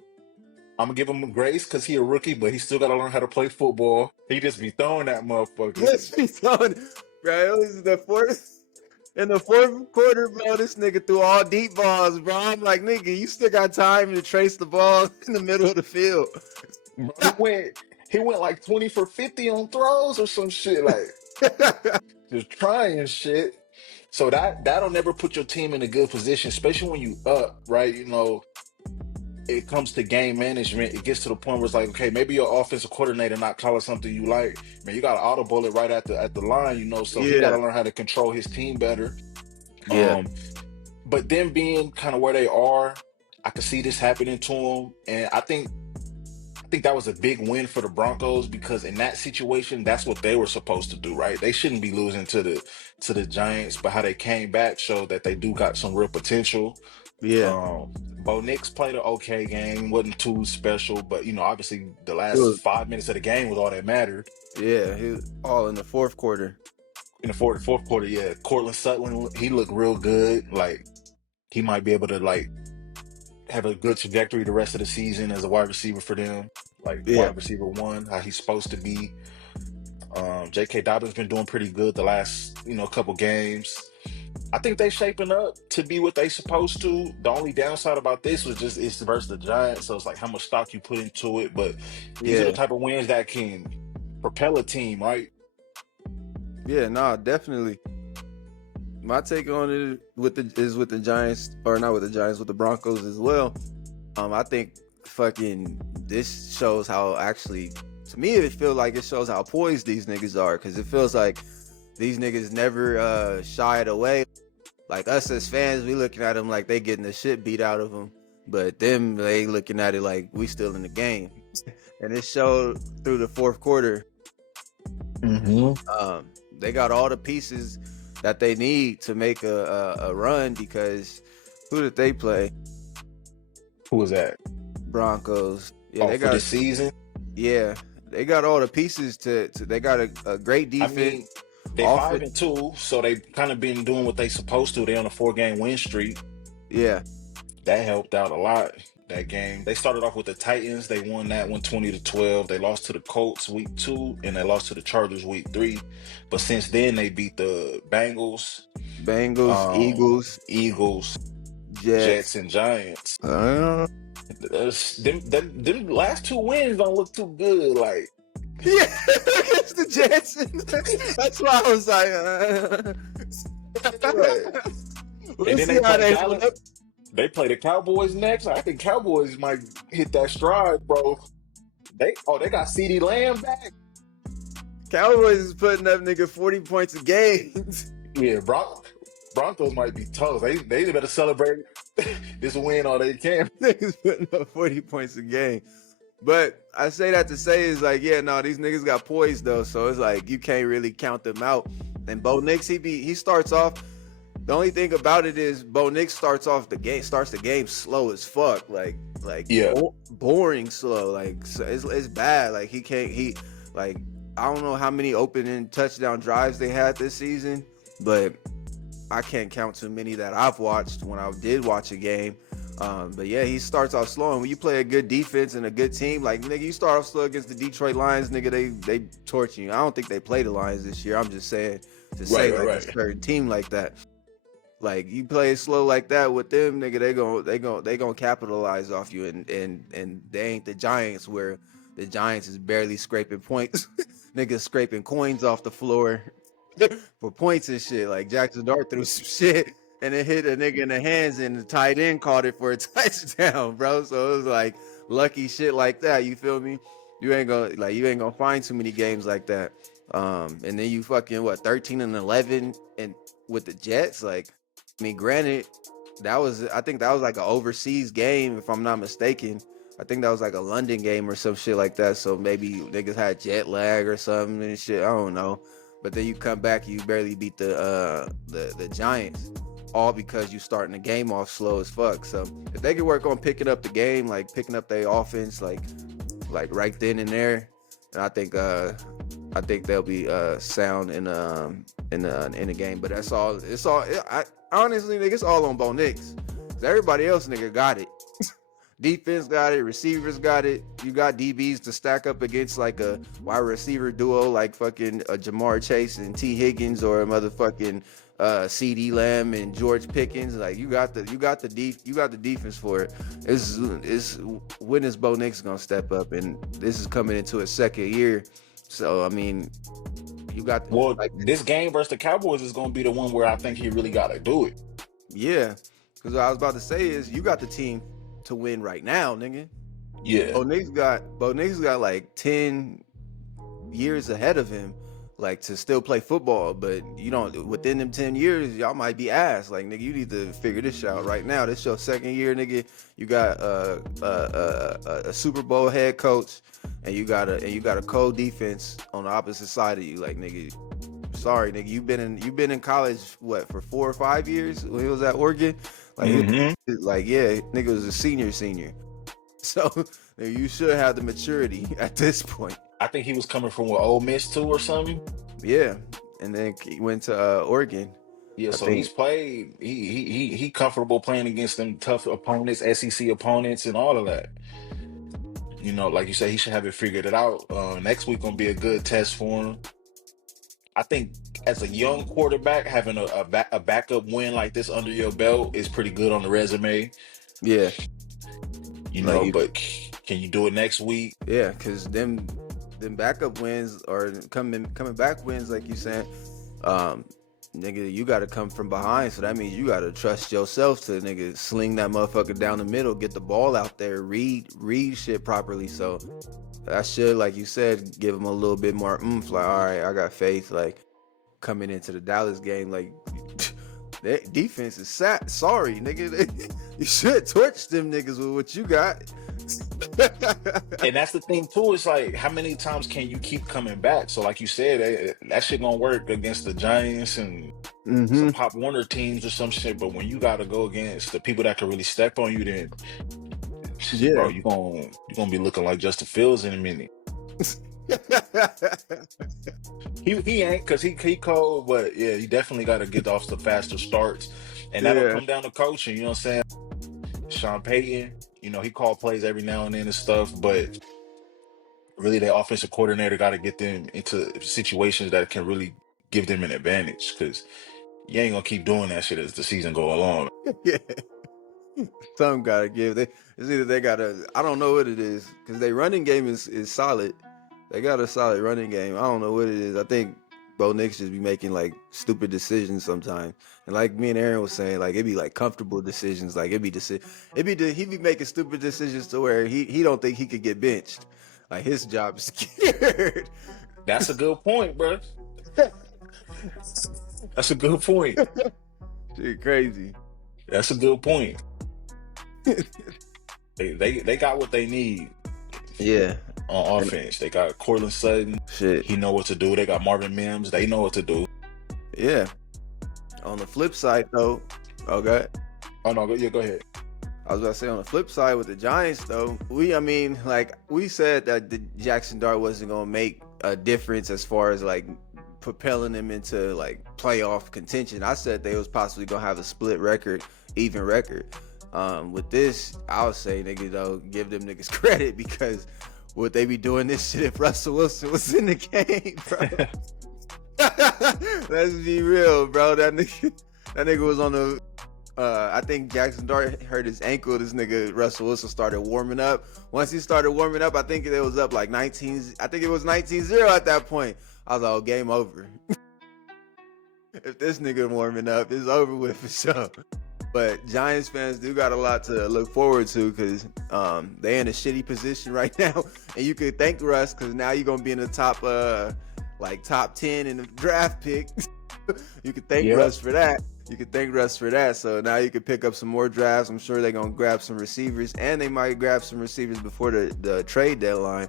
I'm gonna give him a grace because he a rookie, but he still gotta learn how to play football. He just be throwing that motherfucker. Let's be throwing, bro. It was the fourth. In the fourth quarter, bro, this nigga threw all deep balls, bro. I'm like, nigga, you still got time to trace the ball in the middle of the field. Bro, he went like 20 for 50 on throws or some shit, like just trying shit. So that'll never put your team in a good position, especially when you up, right? It comes to game management. It gets to the point where it's like, okay, maybe your offensive coordinator not calling something you like. Man, you got to audible it right at the line, so he got Yeah, to learn how to control his team better. yeah, Um, but them being kind of where they are, I could see this happening to them, and I think that was a big win for the Broncos because in that situation, that's what they were supposed to do, right? They shouldn't be losing to the Giants, but how they came back showed that they do got some real potential. yeah. Bo Nix played an okay game, wasn't too special, but obviously the It last was, 5 minutes of the game was all that mattered. yeah, he was all in the fourth quarter. In the fourth quarter, yeah, Cortland Sutton, he looked real good. Like he might be able to like have a good trajectory the rest of the season as a wide receiver for them, like Yeah, wide receiver one, how he's supposed to be. J.K. Dobbins been doing pretty good the last couple games. I think they shaping up to be what they supposed to. The only downside about this was just it's versus the Giants, so it's like how much stock you put into it. But these are the yeah, type of wins that can propel a team, right? yeah. Nah, definitely. My take on it with the Giants, or not with the Giants, with the Broncos as well. I think fucking this shows how actually, to me, it feels like it shows how poised these niggas are, because it feels like these niggas never shied away. Like us as fans, we looking at them like they getting the shit beat out of them, but them they looking at it like we still in the game, and it showed through the fourth quarter. Mm-hmm. They got all the pieces that they need to make a run, because who did they play? Who was that? Broncos. Yeah, Oh, they for got this season? yeah, they got all the pieces to they got a great I defense. mean, they Off 5-2, so they kind of been doing what they supposed to. They on a 4-game win streak. yeah, That helped out a lot. That game, they started off with the Titans. They won that one 20-12. They lost to the Colts week 2, and they lost to the Chargers week 3. But since then, they beat the Bengals, Bengals, Eagles, Eagles, Jets, Jets. and Giants. Uh, Them last 2 wins don't look too good. Like, yeah, against the Jets. That's why I was like, right. we'll And then see they how play they Dallas. flip. They play the Cowboys next. I think Cowboys might hit that stride, bro. They got CeeDee Lamb back. Cowboys is putting up nigga 40 points a game. Yeah, Broncos might be toast. They better celebrate this win all they can. Niggas putting up 40 points a game. But I say that to say is like, yeah, no, these niggas got poised though, so it's like you can't really count them out. And Bo Nix, he starts off. The only thing about it is Bo Nix starts the game slow as fuck, like Yeah, boring slow, like so it's bad. Like like I don't know how many opening touchdown drives they had this season, but I can't count too many that I've watched when I did watch a game. But yeah, he starts off slow, and when you play a good defense and a good team, like nigga, you start off slow against the Detroit Lions, nigga, they torch you. I don't think they play the Lions this year. I'm just saying to say like a certain team like that. Like you play slow like that with them, nigga, they gonna capitalize off you, and they ain't the Giants where the Giants is barely scraping points. Niggas scraping coins off the floor for points and shit. Like Jackson Dart threw some shit and it hit a nigga in the hands, and the tight end caught it for a touchdown, bro. So it was like lucky shit like that. You feel me? You ain't gonna find too many games like that. And then you fucking 13-11 and with the Jets, like, I mean, granted, I think that was like an overseas game, if I'm not mistaken. I think that was like a London game or some shit like that. So maybe niggas had jet lag or something and shit. I don't know. But then you come back, you barely beat the Giants, all because you starting the game off slow as fuck. So if they could work on picking up the game, like picking up their offense, like right then and there, and I think they'll be sound in the game. But that's all. I honestly, nigga, it's all on Bo Nix. Everybody else, nigga, got it. Defense got it, receivers got it. You got DBs to stack up against like a wide receiver duo like fucking Jamar Chase and T Higgins, or a motherfucking CD Lamb and George Pickens. Like you got the defense for it. It's when is Bo Nix gonna step up? And this is coming into his second year. So I mean, you got Well, like this game versus the Cowboys is going to be the one where I think he really got to do it. yeah. Because what I was about to say is you got the team to win right now, nigga. Yeah. Bo Nix got like 10 years ahead of him, like to still play football. But you don't within them 10 years, y'all might be ass. Like nigga, you need to figure this out right now. This your second year, nigga. You got a Super Bowl head coach, and you got a cold defense on the opposite side of you. Like nigga, sorry, nigga, you've been in college what for 4 or 5 years when he was at Oregon. Like, Hmm. yeah, nigga was a senior. So you should have the maturity at this point. I think he was coming from what, Ole Miss too or something. Yeah, and then he went to Oregon. Yeah, I so he's think. played. He comfortable playing against them tough opponents, SEC opponents, and all of that. Like you said, he should have it figured it out. Next week gonna be a good test for him. I think as a young quarterback, having a backup win like this under your belt is pretty good on the resume. Yeah, like But can you do it next week? yeah, because them backup wins or coming back wins, like you saying, um, nigga, you got to come from behind. So that means you got to trust yourself to nigga sling that motherfucker down the middle, get the ball out there, read shit properly. So I should, like you said, give him a little bit more oomph. Like, all right, I got faith. Like coming into the Dallas game, like that defense is sorry, nigga. You should torch them niggas with what you got. And that's the thing too. It's like, how many times can you keep coming back? So, like you said, that shit gonna work against the Giants and Mm-hmm. some Pop Warner teams or some shit. But when you gotta go against the people that can really step on you, then bro, Yeah. you gonna be looking like Justin Fields in a minute. He ain't, because he cold, but yeah, he definitely got to get off the faster starts, and that'll Yeah. come down to coaching. You know what I'm saying? Sean Payton, he called plays every now and then and stuff, but really, the offensive coordinator got to get them into situations that can really give them an advantage, because you ain't gonna keep doing that shit as the season go along. Yeah. Some gotta give. It's either they gotta. I don't know what it is because their running game is solid. They got a solid running game. I don't know what it is. I think Bo Nix just be making like stupid decisions sometimes. And like me and Aaron was saying, like it'd be like comfortable decisions. Like he be making stupid decisions to where he don't think he could get benched. Like his job is scared. That's a good point, bro. That's a good point. Shit crazy. That's a good point. They got what they need Yeah. on And offense. They got Cortland Sutton. shit. He know what to do. They got Marvin Mims. They know what to do. Yeah. On the flip side though, okay. Oh no, go ahead. I was about to say on the flip side with the Giants though, we said that the Jackson Dart wasn't gonna make a difference as far as like propelling them into like playoff contention. I said they was possibly gonna have a split record, even record. With this, I would say nigga though, give them niggas credit because would they be doing this shit if Russell Wilson was in the game, bro? Let's be real, bro. That nigga was on the. I think Jackson Dart hurt his ankle. This nigga Russell Wilson started warming up. Once he started warming up, I think it was up like 19. I think it was 19-0 at that point. I was like, oh, game over. If this nigga warming up, it's over with for sure. But Giants fans do got a lot to look forward to because they in a shitty position right now, and you could thank Russ because now you're gonna be in the top top 10 in the draft pick. You could thank Yep. Russ for that. So now you could pick up some more drafts. I'm sure they're gonna grab some receivers, and they might grab some receivers before the trade deadline.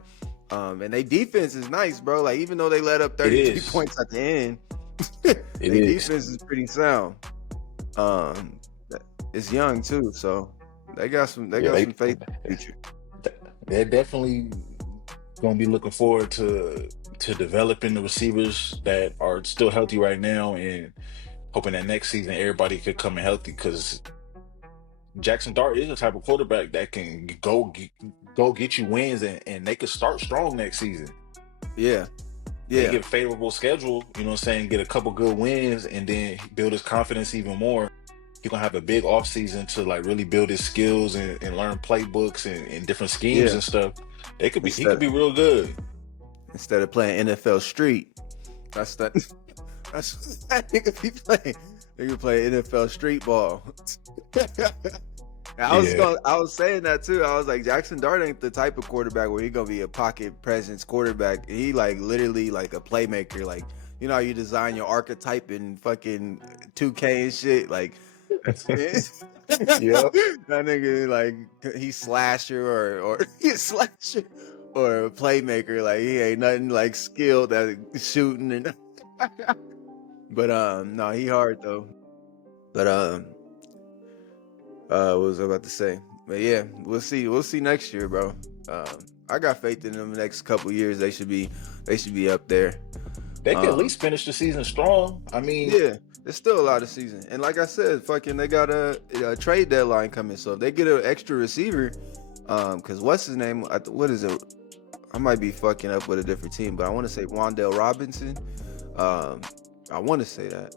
And their defense is nice, bro. Like even though they let up 33 points at the end, their defense is pretty sound. It's young too, so they got some faith in the future. They're definitely gonna be looking forward to developing the receivers that are still healthy right now, and hoping that next season everybody could come in healthy, because Jackson Dart is the type of quarterback that can go get you wins, and they could start strong next season. Yeah, They yeah, get a favorable schedule, you know what I'm saying, get a couple good wins, and then build his confidence even more. He's gonna have a big offseason to like really build his skills and learn playbooks and different schemes yeah. and stuff. He Instead could be real good. instead of playing NFL Street, that's that. That's what that nigga be playing. Nigga play NFL Street ball. Yeah. I was saying that too. I was like, Jackson Dart ain't the type of quarterback where he gonna be a pocket presence quarterback. He like literally like a playmaker. Like, you know how you design your archetype in fucking 2K and shit. Like Yep. that nigga like he's slasher or he's slasher or a playmaker. Like he ain't nothing like skilled at shooting and but no, he hard though. But what was I about to say? But yeah, we'll see. We'll see next year, bro. I got faith in them next couple years. They should be up there. They could at Um, least finish the season strong. I mean, yeah, there's still a lot of season, and like I said, fucking they got a trade deadline coming. So if they get an extra receiver, because what's his name? What is it? I might be fucking up with a different team, but I want to say Wandale Robinson. Um, I want to say that.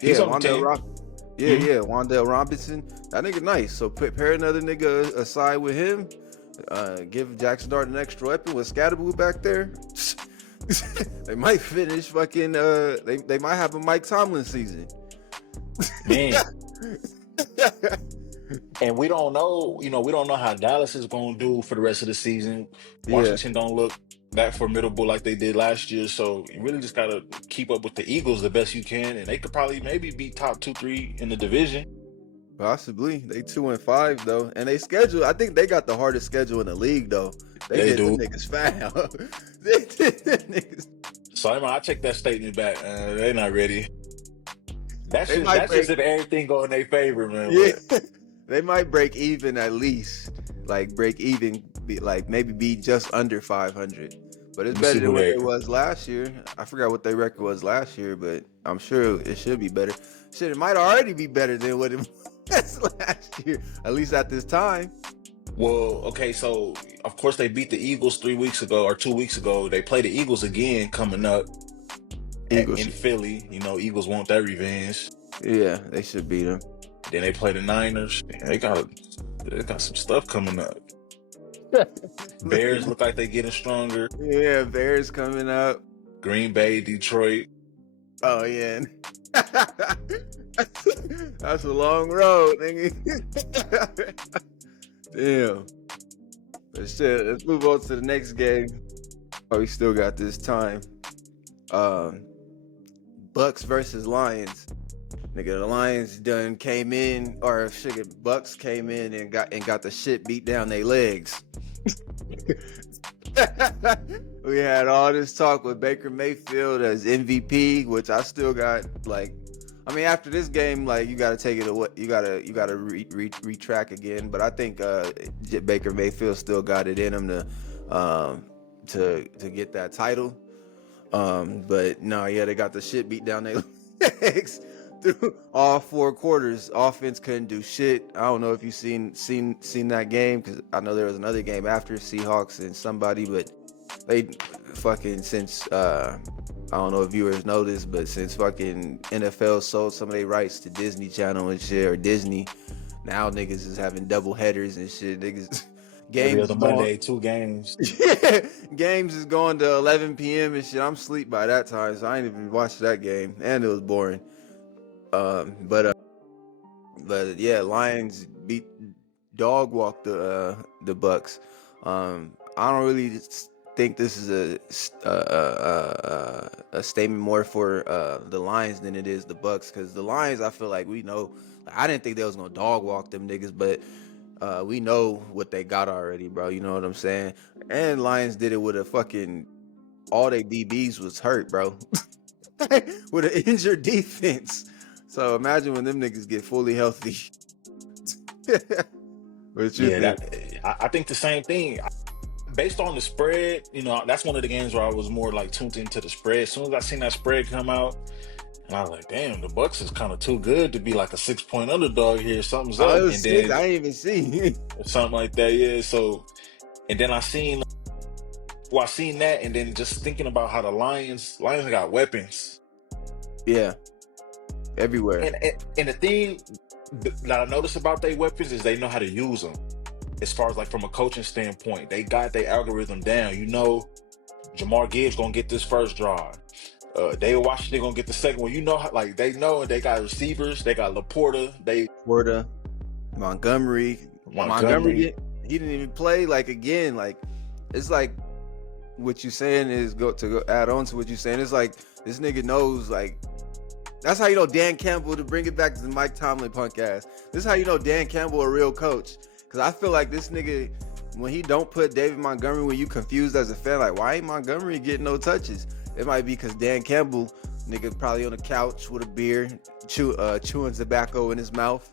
Yeah, he's on the Wandale team. Rob. Yeah, Mhm. yeah, Wandale Robinson. That nigga nice. So pair another nigga aside with him. Give Jackson Dart an extra weapon with Scatterboo back there. They might finish fucking. They might have a Mike Tomlin season. Man. And we don't know, we don't know how Dallas is going to do for the rest of the season. Yeah, Washington don't look that formidable like they did last year, so you really just got to keep up with the Eagles the best you can, and they could probably maybe be top 2, 3 in the division. possibly. They 2-5 though, and they schedule. I think they got the hardest schedule in the league though. They They did them do. niggas foul. They did them niggas. So I take that statement back. They're not ready. They might That's break. just if everything go in their favor, man. Yeah, But they might break even at least. Like break even, be like maybe be just under 500. But it's let me see better than who what they. they was last year. I forgot what their record was last year, but I'm sure it should be better. Shit, it might already be better than what it was last year. At least at this time. Well, okay, so of course they beat the Eagles 3 weeks ago or 2 weeks ago. They play the Eagles again coming up Eagles. in Philly. Eagles want their revenge. Yeah, they should beat them. Then they play the Niners. Yeah, they got some stuff coming up. Bears look like they getting stronger. Yeah, Bears coming up. Green Bay, Detroit. Oh yeah. That's a long road, nigga. Damn. But shit, let's move on to the next game. Oh, we still got this time. Um, Bucks versus Lions. Nigga, the Lions done came in, or shit, Bucks came in and got the shit beat down their legs. We had all this talk with Baker Mayfield as MVP, which I still got like. I mean, after this game, like you got to take it away. You gotta retrack again. But I think Baker Mayfield still got it in him to get that title. But no, yeah, they got the shit beat down their legs through all 4 quarters. Offense couldn't do shit. I don't know if you seen that game, because I know there was another game after Seahawks and somebody, but they fucking since I don't know if viewers know this, but since fucking NFL sold some of their rights to Disney Channel and shit, or Disney, now niggas is having double headers and shit. Niggas Every games other is going. Monday, 2 games. Yeah, games is going to 11 p.m. and shit. I'm asleep by that time, so I ain't even watched that game, and it was boring. Um, but uh, but yeah, Lions beat dog walked the Bucks. I don't really think this is a statement more for the Lions than it is the Bucks, because the Lions, I feel like we know. Like, I didn't think they was gonna dog walk them niggas, but we know what they got already, bro. You know what I'm saying? And Lions did it with a fucking all they DBs was hurt, bro, with an injured defense. So imagine when them niggas get fully healthy. What you Yeah, think? I think the same thing. Based on the spread, that's one of the games where I was more like tuned into the spread. As soon as I seen that spread come out, And I was like, damn, the Bucks is kind of too good to be like a 6 point underdog here. Something's Oh, it up. was And 6. then I didn't even see. something like that, yeah. So, and then I seen that, and then just thinking about how the Lions got weapons. Yeah, everywhere. And the thing that I noticed about their weapons is they know how to use them. As far as like from a coaching standpoint, they got their algorithm down. You know, Jamar Gibbs gonna get this first drive. David Washington gonna get the second one. You know, how, like they know, and they got receivers. They got Laporta. They Florida, Montgomery. Montgomery Montgomery. he didn't even play. Like again, like it's like what you saying is go add on to what you saying. It's like this nigga knows like that's how you know Dan Campbell, to bring it back to the Mike Tomlin punk ass. This is how you know Dan Campbell a real coach. Cause I feel like this nigga, when he don't put David Montgomery, when you confused as a fan, like why ain't Montgomery getting no touches? It might be cause Dan Campbell, nigga probably on the couch with a beer, chewing tobacco in his mouth,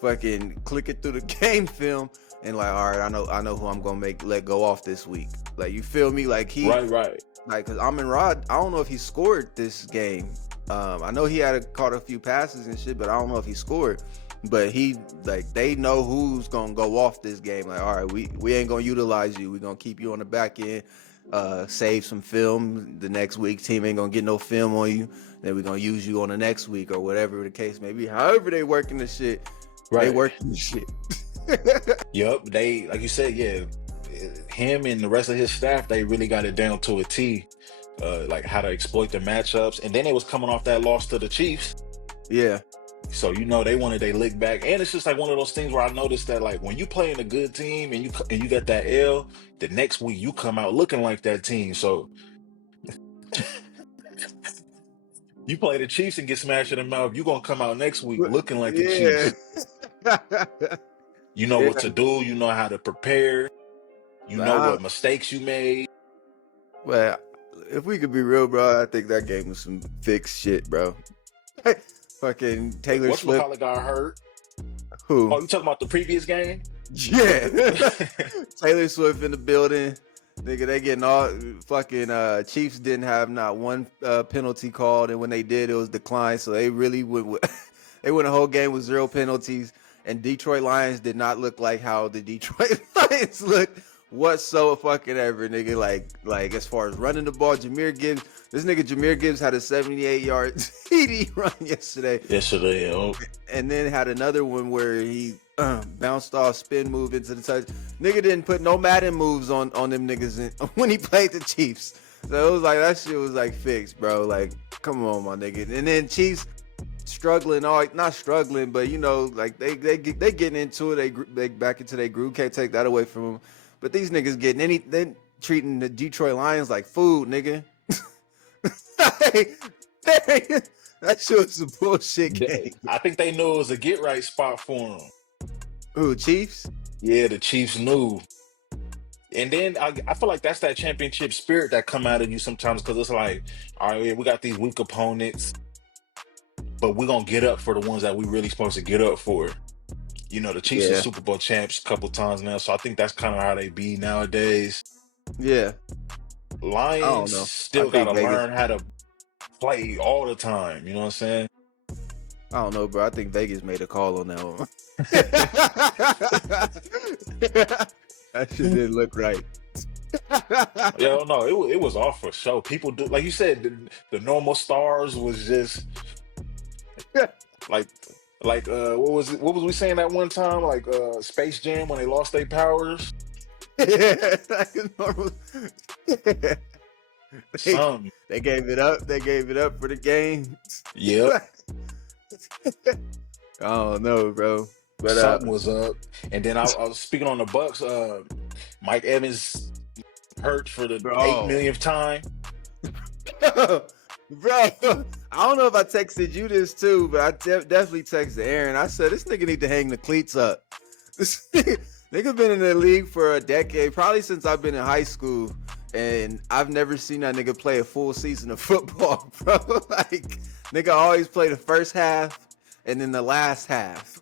fucking clicking through the game film, and like, all right, I know who I'm gonna let go off this week. Like you feel me? Like Right. like, cause Amon Rod, I don't know if he scored this game. I know he caught a few passes and shit, but I don't know if he scored. But he like they know who's gonna go off this game. Like, all right, we ain't gonna utilize you. We gonna keep you on the back end. Save some film the next week. Team ain't gonna get no film on you. Then we gonna use you on the next week or whatever the case may be. However they working the shit, they Right. working the shit. Yup. They, like you said, yeah. Him and the rest of his staff, they really got it down to a T. Like how to exploit the matchups. And then they was coming off that loss to the Chiefs. Yeah, So you know they wanted they lick back, and it's just like one of those things where I noticed that like when you playing a good team and you got that L, the next week you come out looking like that team. So you play the Chiefs and get smashed in the mouth, you gonna come out next week looking like the yeah, Chiefs. You know yeah. what to do, you know how to prepare, you know Nah, what mistakes you made. well, if we could be real, bro, I think that game was some fixed shit, bro. Fucking Taylor Swift. Whatchamacallit got hurt. Who? Oh, you talking about the previous game? Yeah. Taylor Swift in the building. Nigga, they getting all fucking Chiefs didn't have not one penalty called, and when they did, it was declined. So they really went they went a whole game with 0 penalties. And Detroit Lions did not look like how the Detroit Lions look whatsoever fucking ever, nigga. Like as far as running the ball, this nigga Jameer Gibbs had a 78-yard TD run yesterday. Yesterday, oh. And then had another one where he bounced off, spin move into the touch. Nigga didn't put no Madden moves on them niggas when he played the Chiefs. So it was like that shit was like fixed, bro. Like, come on, my nigga. And then Chiefs struggling, not struggling, but you know, like they getting into it. They back into their groove. Can't take that away from them. But these niggas they treating the Detroit Lions like food, nigga. That shit was a bullshit game. I think they knew it was a get right spot for them. Who, Chiefs? Yeah, the Chiefs knew. And then I feel like that's that championship spirit that come out of you sometimes, because it's like, all right, yeah, we got these weak opponents, but we're going to get up for the ones that we really supposed to get up for. You know, the Chiefs are Yeah. Super Bowl champs a couple times now, so I think that's kind of how they be nowadays. Yeah. I don't Lions know. still I got think to Vegas. learn how to play all the time. You know what I'm saying? I don't know, bro. I think Vegas made a call on that one. That shit didn't look right. Yeah, no, it was off for show. People do, like you said, the normal stars was just like what was we saying that one time, like Space Jam when they lost their powers. Like normal. they, Some, they gave it up. They gave it up for the game. yep, I don't know, bro. But something was up. And then I was speaking on the Bucks. Mike Evans hurt for the bro, 8 millionth time. bro, I don't know if I texted you this too, but I definitely texted Aaron. I said this nigga need to hang the cleats up. This nigga been in the league for a decade, probably since I've been in high school, and I've never seen that nigga play a full season of football, bro. Like, nigga always play the first half and then the last half.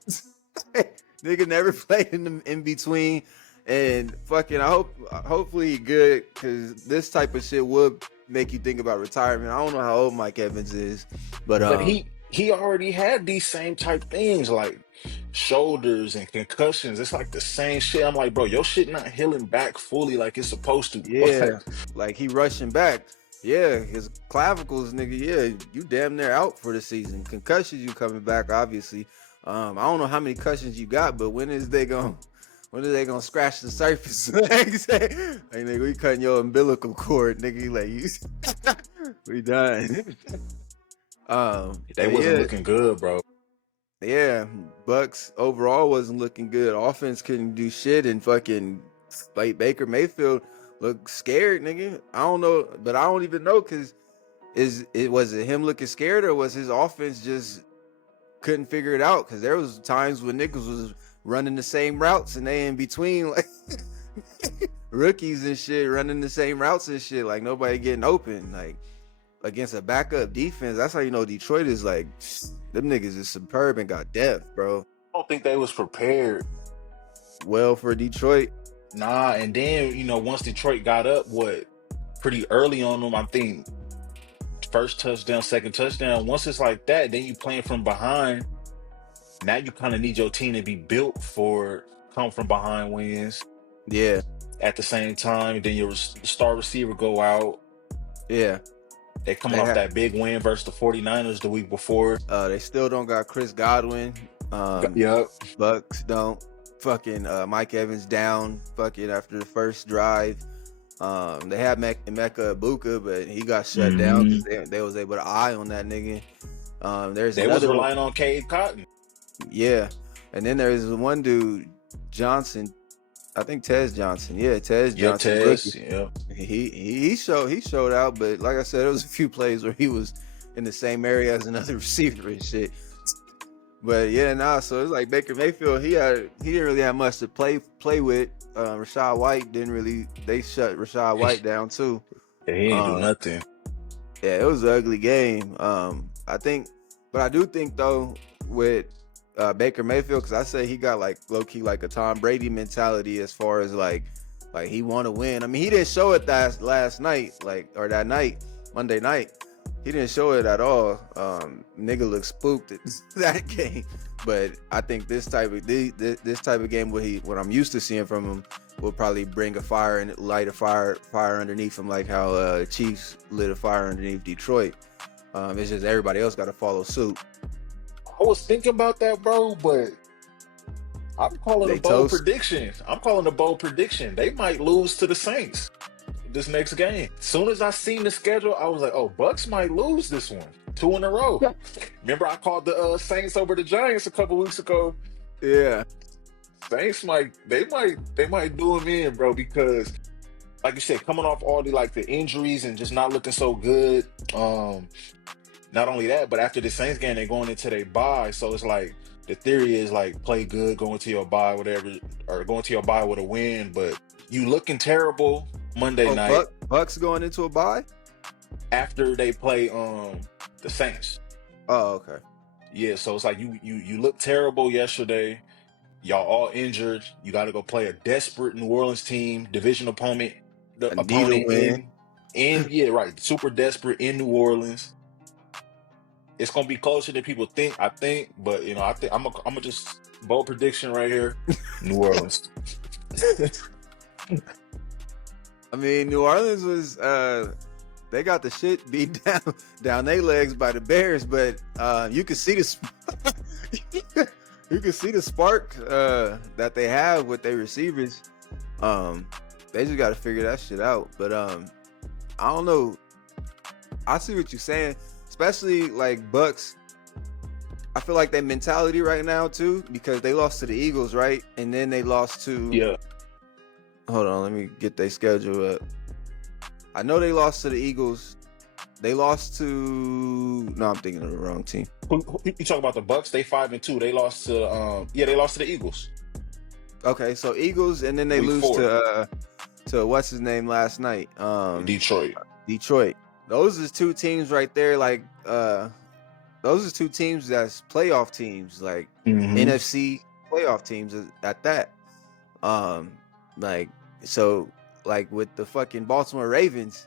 Nigga never played in between. And fucking, hopefully he good, because this type of shit would, make you think about retirement. I don't know how old Mike Evans is, but But he already had these same type things like shoulders and concussions. It's like the same shit. I'm like, bro, your shit not healing back fully like it's supposed to. yeah, like he rushing back. Yeah, his clavicles, nigga. Yeah, you damn near out for the season. Concussions, you coming back, obviously. I don't know how many concussions you got, but when are they gonna scratch the surface? Like, say, hey, nigga, we cutting your umbilical cord, nigga. Like, we done. They But wasn't yeah, looking good, bro. yeah, Bucks overall wasn't looking good. Offense couldn't do shit, and fucking like Baker Mayfield looked scared, nigga. I don't know, but I don't even know because was it him looking scared or was his offense just couldn't figure it out? Because there was times when niggas was running the same routes and they in between like rookies and shit running the same routes and shit, like nobody getting open, like against a backup defense. That's how you know Detroit is like them niggas is superb and got depth, bro. I don't think they was prepared. Well, for Detroit, Nah, and then once Detroit got up, pretty early on them, I think first touchdown, second touchdown. Once it's like that, then you playing from behind. Now you kind of need your team to be built for come from behind wins. yeah, At the same time, then your star receiver go out. yeah. They coming They off have, that big win versus the 49ers the week before. they still don't got Chris Godwin. Yep. Bucks don't. Fucking Mike Evans down. Fucking after the first drive. They had Mecca Ibuka, but he got shut down Hmm. because they was able to eye on that nigga. There's They was another one. relying on Cade Cotton. Yeah, and then there's one dude, Johnson. I think Tez Johnson. Yeah, Tez Yep, Johnson, rookie. Tez. Yep. He showed out, but like I said, there was a few plays where he was in the same area as another receiver and shit. But yeah, nah. So it's like Baker Mayfield. He didn't really have much to play with. Rashad White didn't really. They shut Rashad White down too. Yeah, he ain't do Um, nothing. yeah, it was an ugly game. I think, but I do think though with Baker Mayfield, because I say he got like low key like a Tom Brady mentality as far as like he want to win. I mean, he didn't show it that last night, or that night, Monday night. He didn't show it at all. Nigga looked spooked at that game. But I think this type of game, what I'm used to seeing from him, will probably bring a fire and light a fire underneath him, like how Chiefs lit a fire underneath Detroit. It's just everybody else got to follow suit. I was thinking about that, bro, but I'm calling a They bold toast. prediction. I'm calling a bold prediction. They might lose to the Saints this next game. As soon as I seen the schedule, I was like, "Oh, Bucks might lose this one, 2 in a row." Remember, I called the Saints over the Giants a couple weeks ago. Yeah. Saints they might do them in, bro, because like you said, coming off all the injuries and just not looking so good. Not only that, but after the Saints game, they're going into their bye. So it's like the theory is like play good, go into your bye, whatever, or go into your bye with a win. But you looking terrible Monday Oh, night Bucks going into a bye. after they play the Saints. Oh, okay. Yeah, so it's like you look terrible yesterday. Y'all all injured. You got to go play a desperate New Orleans team, division opponent, the I need a opponent win. in yeah, right, super desperate in New Orleans. It's gonna be closer than people think. I think, but I think I'm a just bold prediction right here. New Orleans. I mean, New Orleans was they got the shit beat down their legs by the Bears, but you can see the you can see the spark that they have with their receivers. They just got to figure that shit out. But I don't know. I see what you're saying, especially like Bucks. I feel like their mentality right now too, because they lost to the Eagles, right? And then they lost to. Yeah. Hold on, let me get their schedule up. I know they lost to the Eagles. They lost to. No, I'm thinking of the wrong team. You talk about the Bucks? They 5-2. They lost to they lost to the Eagles. Okay, so Eaglos, and then they Week lose 4. to what's his name last night? Detroit. Detroit. Those is two teams right there. Like those are two teams that's playoff teams, like Mm-hmm. NFC playoff teams at that. Like so, like with the fucking Baltimore Ravens,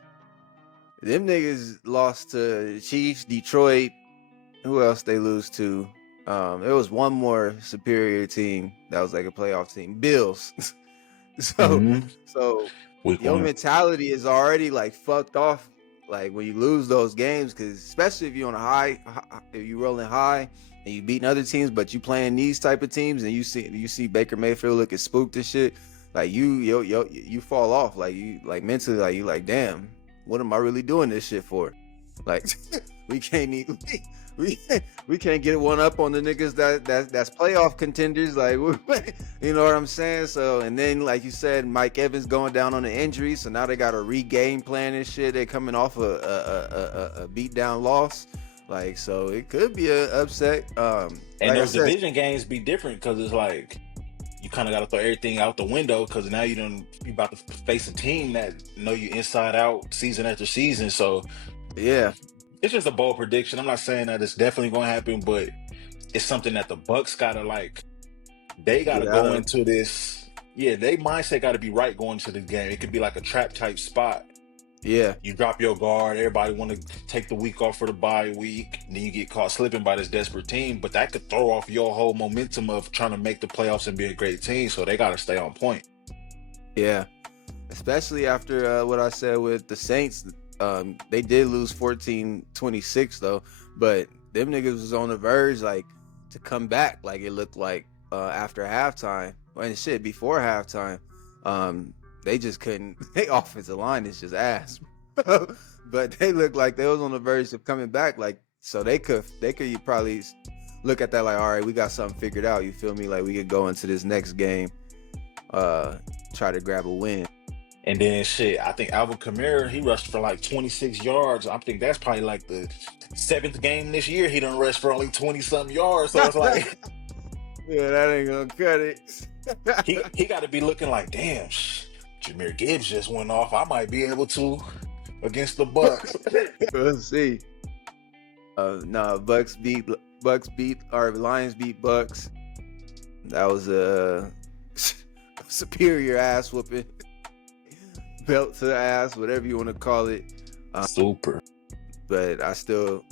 Them niggas lost to Chiefs, Detroit. Who else they lose to? There was one more superior team that was like a playoff team. Bills. so Hmm. so Week your one. mentality is already like fucked off like when you lose those games, because especially if you're on a if you rolling high and you beating other teams, but you playing these type of teams and you see Baker Mayfield looking spooked and shit, like you fall off, like you like mentally, like you like, damn, what am I really doing this shit for? Like we can't even we we can't get one up on the niggas that's playoff contenders. Like, you know what I'm saying? So, and then like you said, Mike Evans going down on the injury, so now they got a regain plan and shit. They coming off a beat down loss, like, so it could be a upset. And Like I those said, division games be different because it's like you kind of got to throw everything out the window because now you about to face a team that know you inside out season after season. So yeah, it's just a bold prediction. I'm not saying that it's definitely going to happen, but it's something that the Bucks gotta like. They gotta get out go of, into this. Yeah, they mindset got to be right going to the game. It could be like a trap type spot. yeah, You drop your guard. Everybody want to take the week off for the bye week. And then you get caught slipping by this desperate team. But that could throw off your whole momentum of trying to make the playoffs and be a great team. So they got to stay on point. yeah. Especially after what I said with the Saints. They did lose 14-26 though, but them niggas was on the verge like to come back. Like it looked like after halftime and shit before halftime. They just couldn't. They offensive line is just ass, but they looked like they was on the verge of coming back. Like so they could probably look at that like, all right, we got something figured out. You feel me? Like we could go into this next game, uh, try to grab a win. And then shit, I think Alvin Kamara, he rushed for like 26 yards. I think that's probably like the seventh game this year. He done rushed for only 20 something yards. So it's like Yeah, that ain't gonna cut it. he got to be looking like, damn, Jahmyr Gibbs just went off. I might be able to against the Bucks. We'll see. Nah, Bucks beat or Lions beat Bucks. That was a superior ass whooping, belt to the ass, whatever you want to call it. Super. But I still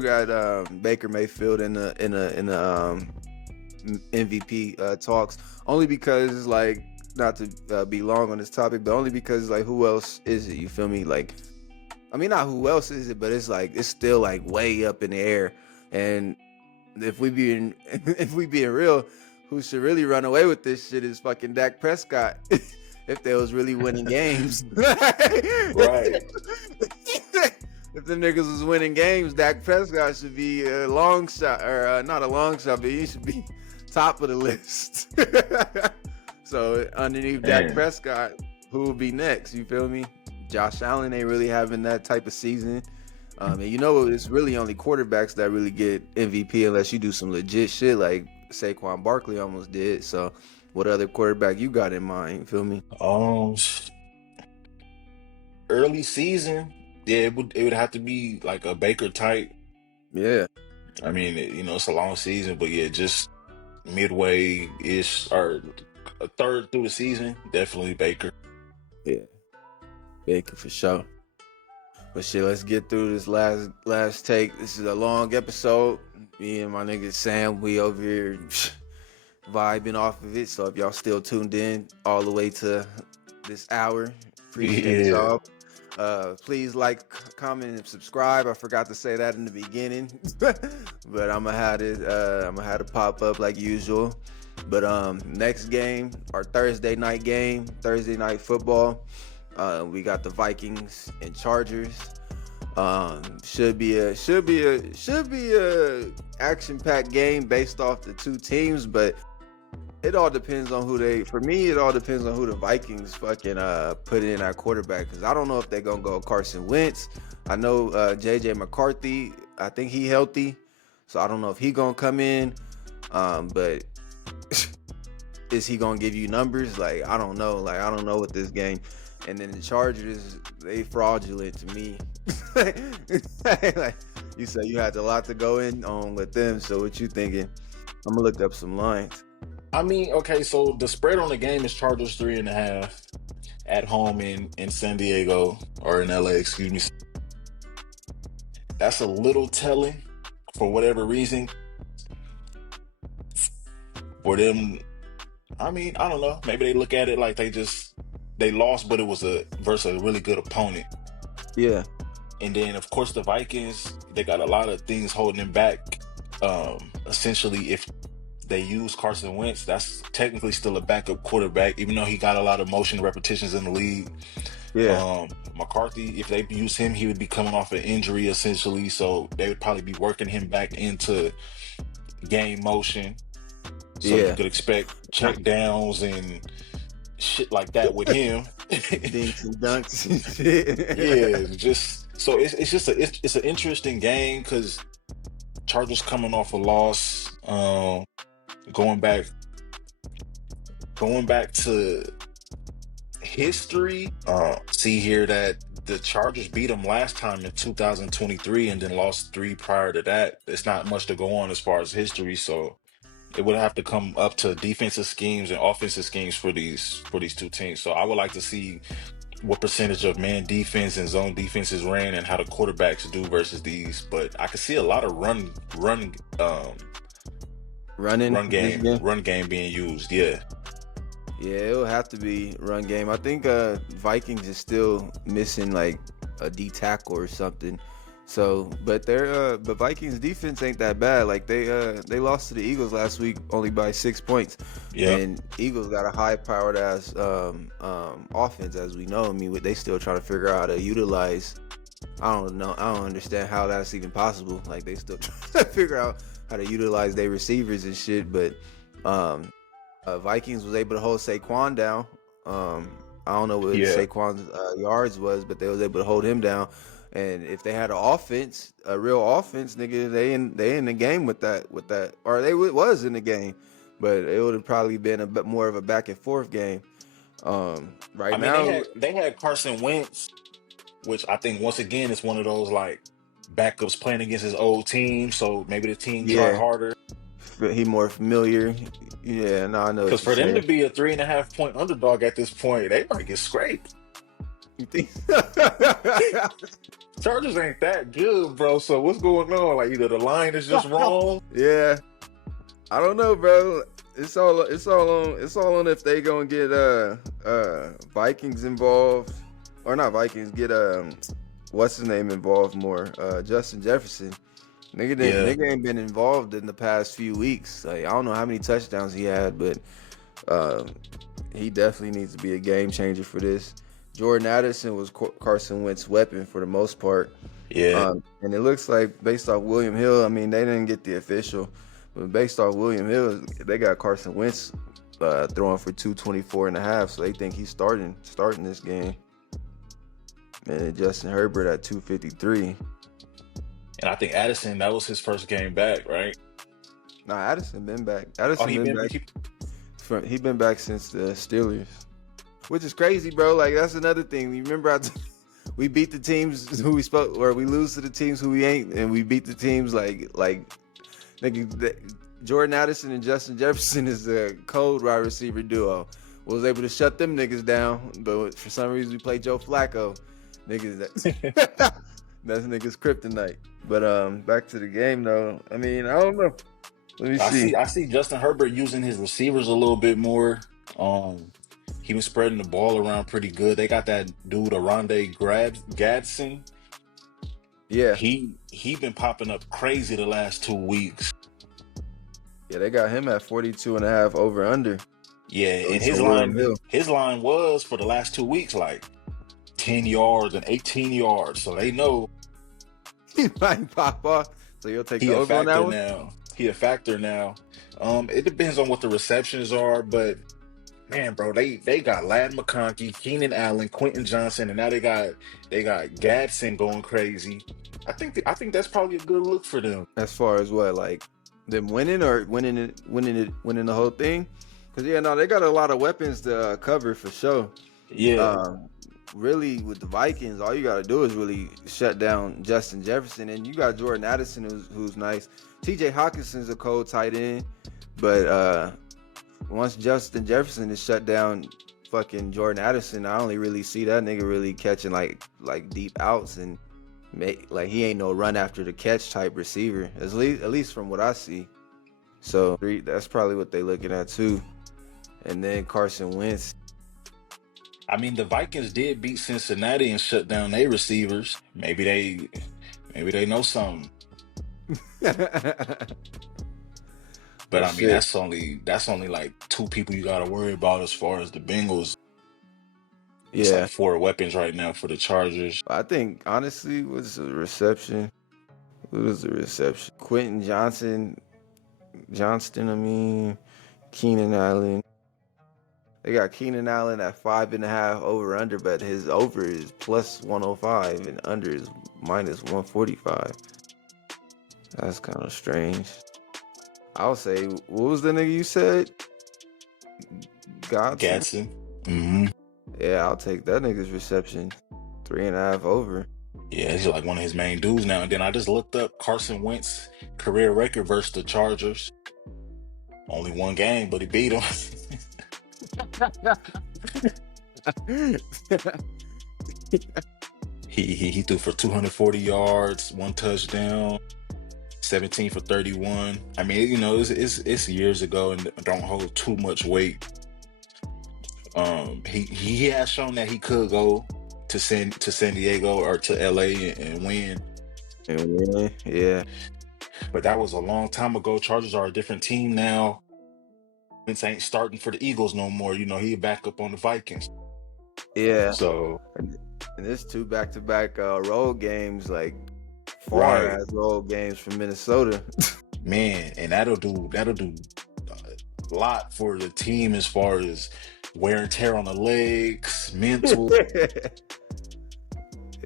got Baker Mayfield in the MVP talks, only because like, not to be long on this topic, but only because like, who else is it? You feel me? Like, I mean, not who else is it, but it's like it's still like way up in the air. And if we being if we being real, who should really run away with this shit is fucking Dak Prescott. If they was really winning games, Right. if the niggas was winning games, Dak Prescott should be a long shot, or not a long shot, but he should be top of the list. So underneath Dak Man. Prescott, who will be next? You feel me? Josh Allen ain't really having that type of season. And you know, it's really only quarterbacks that really get MVP unless you do some legit shit like Saquon Barkley almost did. So what other quarterback you got in mind? You feel me? Um, Early season, yeah, it would have to be like a Baker type. Yeah. I mean, it's a long season, but yeah, just midway ish or a third through the season, definitely Baker. Yeah. Baker for sure. But shit, let's get through this last take. This is a long episode. Me and my nigga Sam, we over here vibing off of it. So if y'all still tuned in all the way to this hour, appreciate Yeah. y'all. Please like, comment, and subscribe. I forgot to say that in the beginning, but I'm gonna have it pop up like usual. But next game, our Thursday night game, Thursday night football. We got the Vikings and Chargers. Should be a action-packed game based off the two teams, but it all depends on for me, it all depends on who the Vikings fucking put in at quarterback, because I don't know if they're gonna go Carson Wentz. I know JJ McCarthy, I think he healthy, so I don't know if he gonna come in. But is he gonna give you numbers? Like, I don't know. Like, I don't know with this game. And then the Chargers, they fraudulent to me. Like you said, you had a lot to go in on with them. So what you thinking? I'm gonna look up some lines. I mean, okay, so the spread on the game is Chargers 3.5. at home in San Diego or in LA, excuse me. That's a little telling for whatever reason for them. I mean, I don't know. Maybe they look at it like they lost, but it was a versus a really good opponent. Yeah, And then of course the Vikings, they got a lot of things holding them back. Essentially, if they use Carson Wentz, that's technically still a backup quarterback, even though he got a lot of motion repetitions in the league. yeah, McCarthy, if they use him, he would be coming off an injury essentially, so they would probably be working him back into game motion. So you yeah. could expect check downs and shit like that with him. Dinks and dunks and shit. Yeah, just so it's just it's an interesting game because Chargers coming off a loss, going back to history. See here that the Chargers beat them last time in 2023 and then lost three prior to that. It's not much to go on as far as history, so it would have to come up to defensive schemes and offensive schemes for these two teams. So I would like to see what percentage of man defense and zone defenses ran and how the quarterbacks do versus these. But I could see a lot of Running this game. run game being used. Yeah. Yeah, it'll have to be run game. I think Vikings is still missing like a D tackle or something. So, but but Vikings defense ain't that bad. Like they lost to the Eagles last week only by 6 points, Yeah. and Eagles got a high powered ass offense as we know. I mean, they still trying to figure out how to utilize. I don't know. I don't understand how that's even possible. Like they still trying to figure out how to utilize their receivers and shit. But um, Vikings was able to hold Saquon down. I don't know what Yeah. Saquon's yards was, but they was able to hold him down. And if they had an offense, a real offense, nigga, they in the game with that, or was in the game, but it would have probably been a bit more of a back and forth game. I Right mean, now, they had Carson Wentz, which I think once again is one of those like backups playing against his old team. So maybe the team try yeah, harder. he more familiar. Yeah, no, I know Because what you're for them to saying. be a 3.5 point underdog at this point, they might get scraped. You think? Chargers ain't that good, bro. So what's going on? Like either the line is just wrong. Yeah, I don't know, bro. It's all on if they gonna get Vikings involved or not Vikings get what's his name involved more, Justin Jefferson. Yeah, Nigga ain't been involved in the past few weeks. Like I don't know how many touchdowns he had, but um, he definitely needs to be a game changer for this. Jordan Addison was Carson Wentz's weapon for the most part. yeah. And it looks like based off William Hill, I mean, they didn't get the official, but based off William Hill, they got Carson Wentz throwing for 224 and a half, so they think he's starting this game. And Justin Herbert at 253. And I think Addison, that was his first game back, right? Nah, Addison been back. Oh, Addison he been been back. he, He been back since the Steelers, which is crazy, bro. Like that's another thing. You remember we beat the teams who we spoke, or we lose to the teams who we ain't, and we beat the teams like Jordan Addison and Justin Jefferson is a cold wide receiver duo. Was able to shut them niggas down, but for some reason we played Joe Flacco. Niggas that's niggas kryptonite. But back to the game though. I mean, I don't know. Let me see. I see Justin Herbert using his receivers a little bit more. He was spreading the ball around pretty good. They got that dude Gadsden. Yeah. He been popping up crazy the last 2 weeks. Yeah, they got him at 42 and a half over under. Yeah, and So William Hill. his line was for the last 2 weeks like 10 yards and 18 yards. So they know He might pop off. So you'll take he the a over on that factor one? now. He a factor now. It depends on what the receptions are, but man, bro, they got Ladd McConkey, Keenan Allen, Quentin Johnson, and now they got Gadsden going crazy. I think that's probably a good look for them. As far as what, like them winning or winning the whole thing? Because yeah, no, they got a lot of weapons to cover for sure. Yeah, Really, with the Vikings, all you got to do is really shut down Justin Jefferson, and you got Jordan Addison, who's nice. T.J. Hawkinson's a cold tight end, but once Justin Jefferson is shut down, fucking Jordan Addison, I only really see that nigga really catching like deep outs and make like he ain't no run after the catch type receiver. At least from what I see. So that's probably what they looking at too. And then Carson Wentz. I mean, the Vikings did beat Cincinnati and shut down their receivers. Maybe they know something. But But I mean, shit, that's only like two people you got to worry about as far as the Bengals. It's like yeah. four weapons right now for the Chargers. I think honestly was a reception. Who was the reception? Quentin Johnston. I mean, Keenan Allen. They got Keenan Allen at 5.5 over under, but his over is plus 105 and under is minus 145. That's kind of strange. I'll say, what was the nigga you said? Godson? Gatson. Hmm. Yeah, I'll take that nigga's reception. 3.5 over. Yeah, he's like one of his main dudes now. And then I just looked up Carson Wentz career record versus the Chargers. Only one game, but he beat them. He threw for 240 yards, one touchdown, 17 for 31. I mean, it's years ago and don't hold too much weight. He has shown that he could go to San Diego or to LA and win. And win, yeah. But that was a long time ago. Chargers are a different team now. Vince ain't starting for the Eagles no more. He back up on the Vikings. Yeah. So And there's two back-to-back road games, like foreign right, ass road games from Minnesota. man, and that'll do a lot for the team as far as wear and tear on the legs, mental,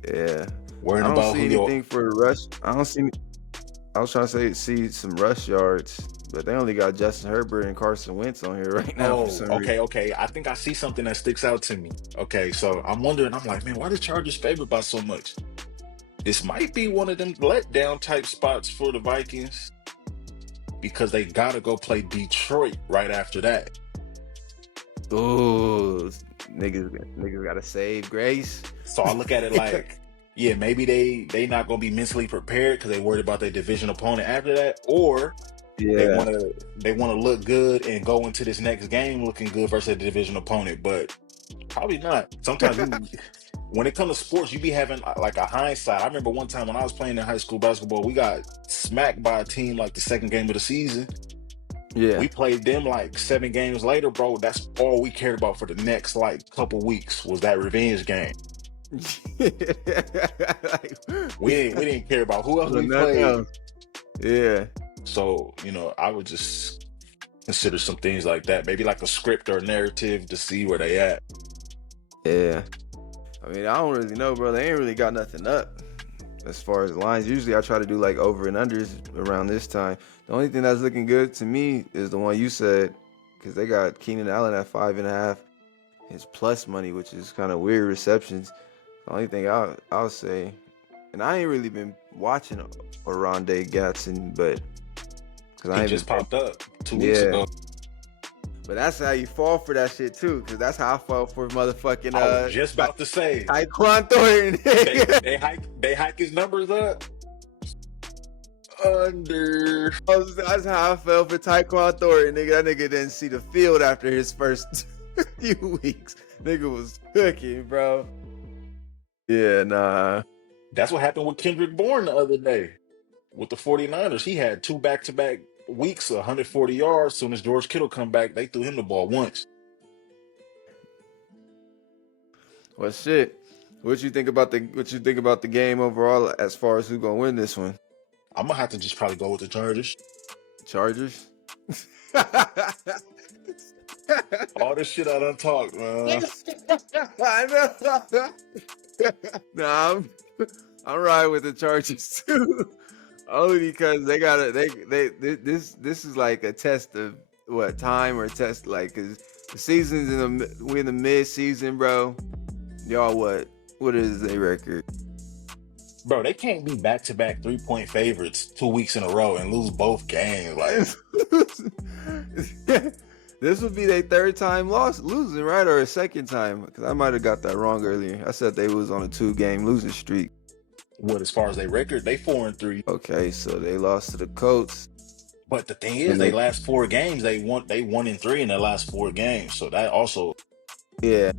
Yeah. worrying I don't about see Julio. anything for the rush. I don't see. I was trying to see some rush yards, but they only got Justin Herbert and Carson Wentz on here right now for Oh, some reason. okay. I think I see something that sticks out to me. Okay, so I'm wondering, I'm like, man, why the Chargers favored by so much? This might be one of them letdown type spots for the Vikings because they gotta go play Detroit right after that. Ooh, niggas gotta save grace. So I look at it like, yeah, maybe they not gonna be mentally prepared because they worried about their division opponent after that, or they Yeah, wanna look good and go into this next game looking good versus a division opponent, but probably not. Sometimes when it comes to sports, you be having like a hindsight. I remember one time when I was playing in high school basketball, we got smacked by a team like the second game of the season. yeah. We played them like 7 games later, bro. That's all we cared about for the next like couple weeks was that revenge game. Like, We didn't care about who else well, we nothing played. else. Yeah, So, I would just consider some things like that. Maybe like a script or a narrative to see where they at. yeah. I mean, I don't really know, bro. They ain't really got nothing up as far as lines. Usually, I try to do like over and unders around this time. The only thing that's looking good to me is the one you said, because they got Keenan Allen at 5.5. His plus money, which is kind of weird receptions. The only thing I'll say, and I ain't really been watching Oronde Gatson, but because He I ain't just been, popped up 2 weeks yeah. ago. But that's how you fall for that shit too, because that's how I fell for motherfucking I was just about to say Tyquan Thornton. they hike his numbers up under. That's how I fell for Tyquan Thornton, nigga. That nigga didn't see the field after his first few weeks. Nigga was cooking, bro. Yeah, nah. That's what happened with Kendrick Bourne the other day with the 49ers. He had two back-to-back weeks, 140 yards. Soon as George Kittle come back, they threw him the ball once. Well, shit. What you think about the game overall as far as who gonna win this one? I'm gonna have to just probably go with the Chargers. Chargers. All this shit I done talked, man. I know. Nah, I'm riding with the Chargers too. Only because they gotta this is like a test of what time or test like because the season's we're in the mid season, bro. Y'all what is their record? Bro, they can't be back-to-back 3-point favorites 2 weeks in a row and lose both games. Like, This would be their third time losing, right? Or a second time? Because I might have got that wrong earlier. I said they was on a 2-game losing streak. What, as far as their record, they 4-3. Okay, so they lost to the Colts. But the thing is, And they they, last 4 games, they 1-3 in their last 4 games. So that also, yeah,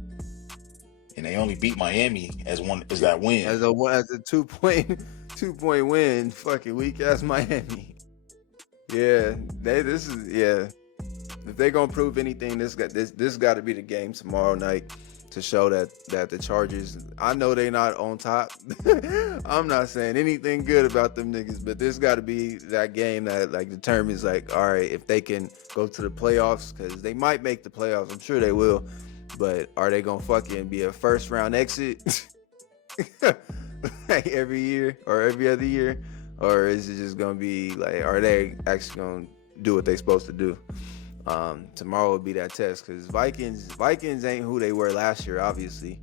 and they only beat Miami as yeah. that win. As a 2-point win, fucking weak ass Miami. Yeah, if they gonna prove anything, this got to be the game tomorrow night to show that the Chargers. I know they not on top. I'm not saying anything good about them niggas, but this got to be that game that like determines like, all right, if they can go to the playoffs, because they might make the playoffs. I'm sure they will, but are they gonna fucking be a first round exit like every year or every other year, or is it just gonna be like, are they actually gonna do what they supposed to do? Tomorrow will be that test, because Vikings ain't who they were last year. Obviously,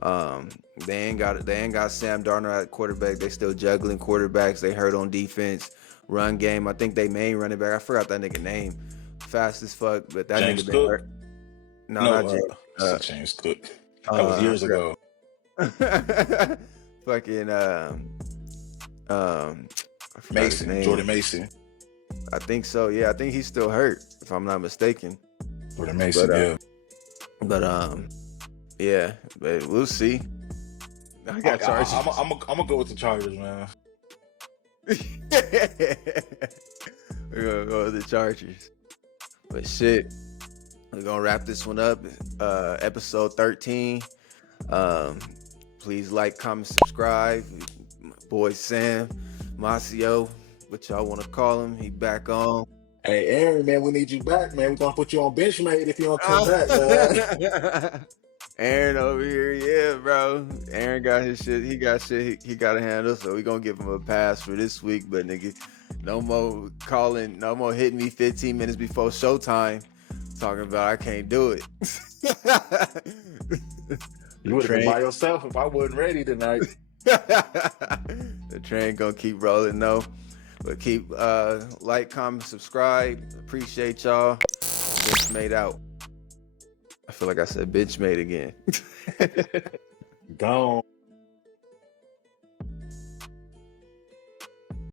they ain't got Sam Darnold at quarterback. They still juggling quarterbacks. They hurt on defense, run game. I think they main running back, I forgot that nigga name, fast as fuck, but that James nigga been Cook? hurt. No, No, not James. I said James Cook. That was I years ago. forgot. Fucking I forgot his Mason, name. Jordan Mason. I think so. Yeah, I think he's still hurt, if I'm not mistaken. Jordan Mason, yeah. But yeah, but we'll see. I got Chargers. I'm gonna go with the Chargers, man. We're gonna go with the Chargers. But shit, we're gonna wrap this one up. Episode 13. Please like, comment, subscribe. My boy Sam, Masio, what y'all want to call him? He back on. Hey, Aaron, man, we need you back, man. We're gonna put you on BenchMade if you don't come back, man. Aaron over here, yeah, bro. Aaron got his shit. He got shit he got to handle. So we gonna give him a pass for this week. But nigga, no more calling, no more hitting me 15 minutes before showtime, talking about I can't do it. You would have been by yourself if I wasn't ready tonight. The train gonna keep rolling though. But keep like, comment, subscribe. Appreciate y'all. BenchMade out. I feel like I said BenchMade again. Gone.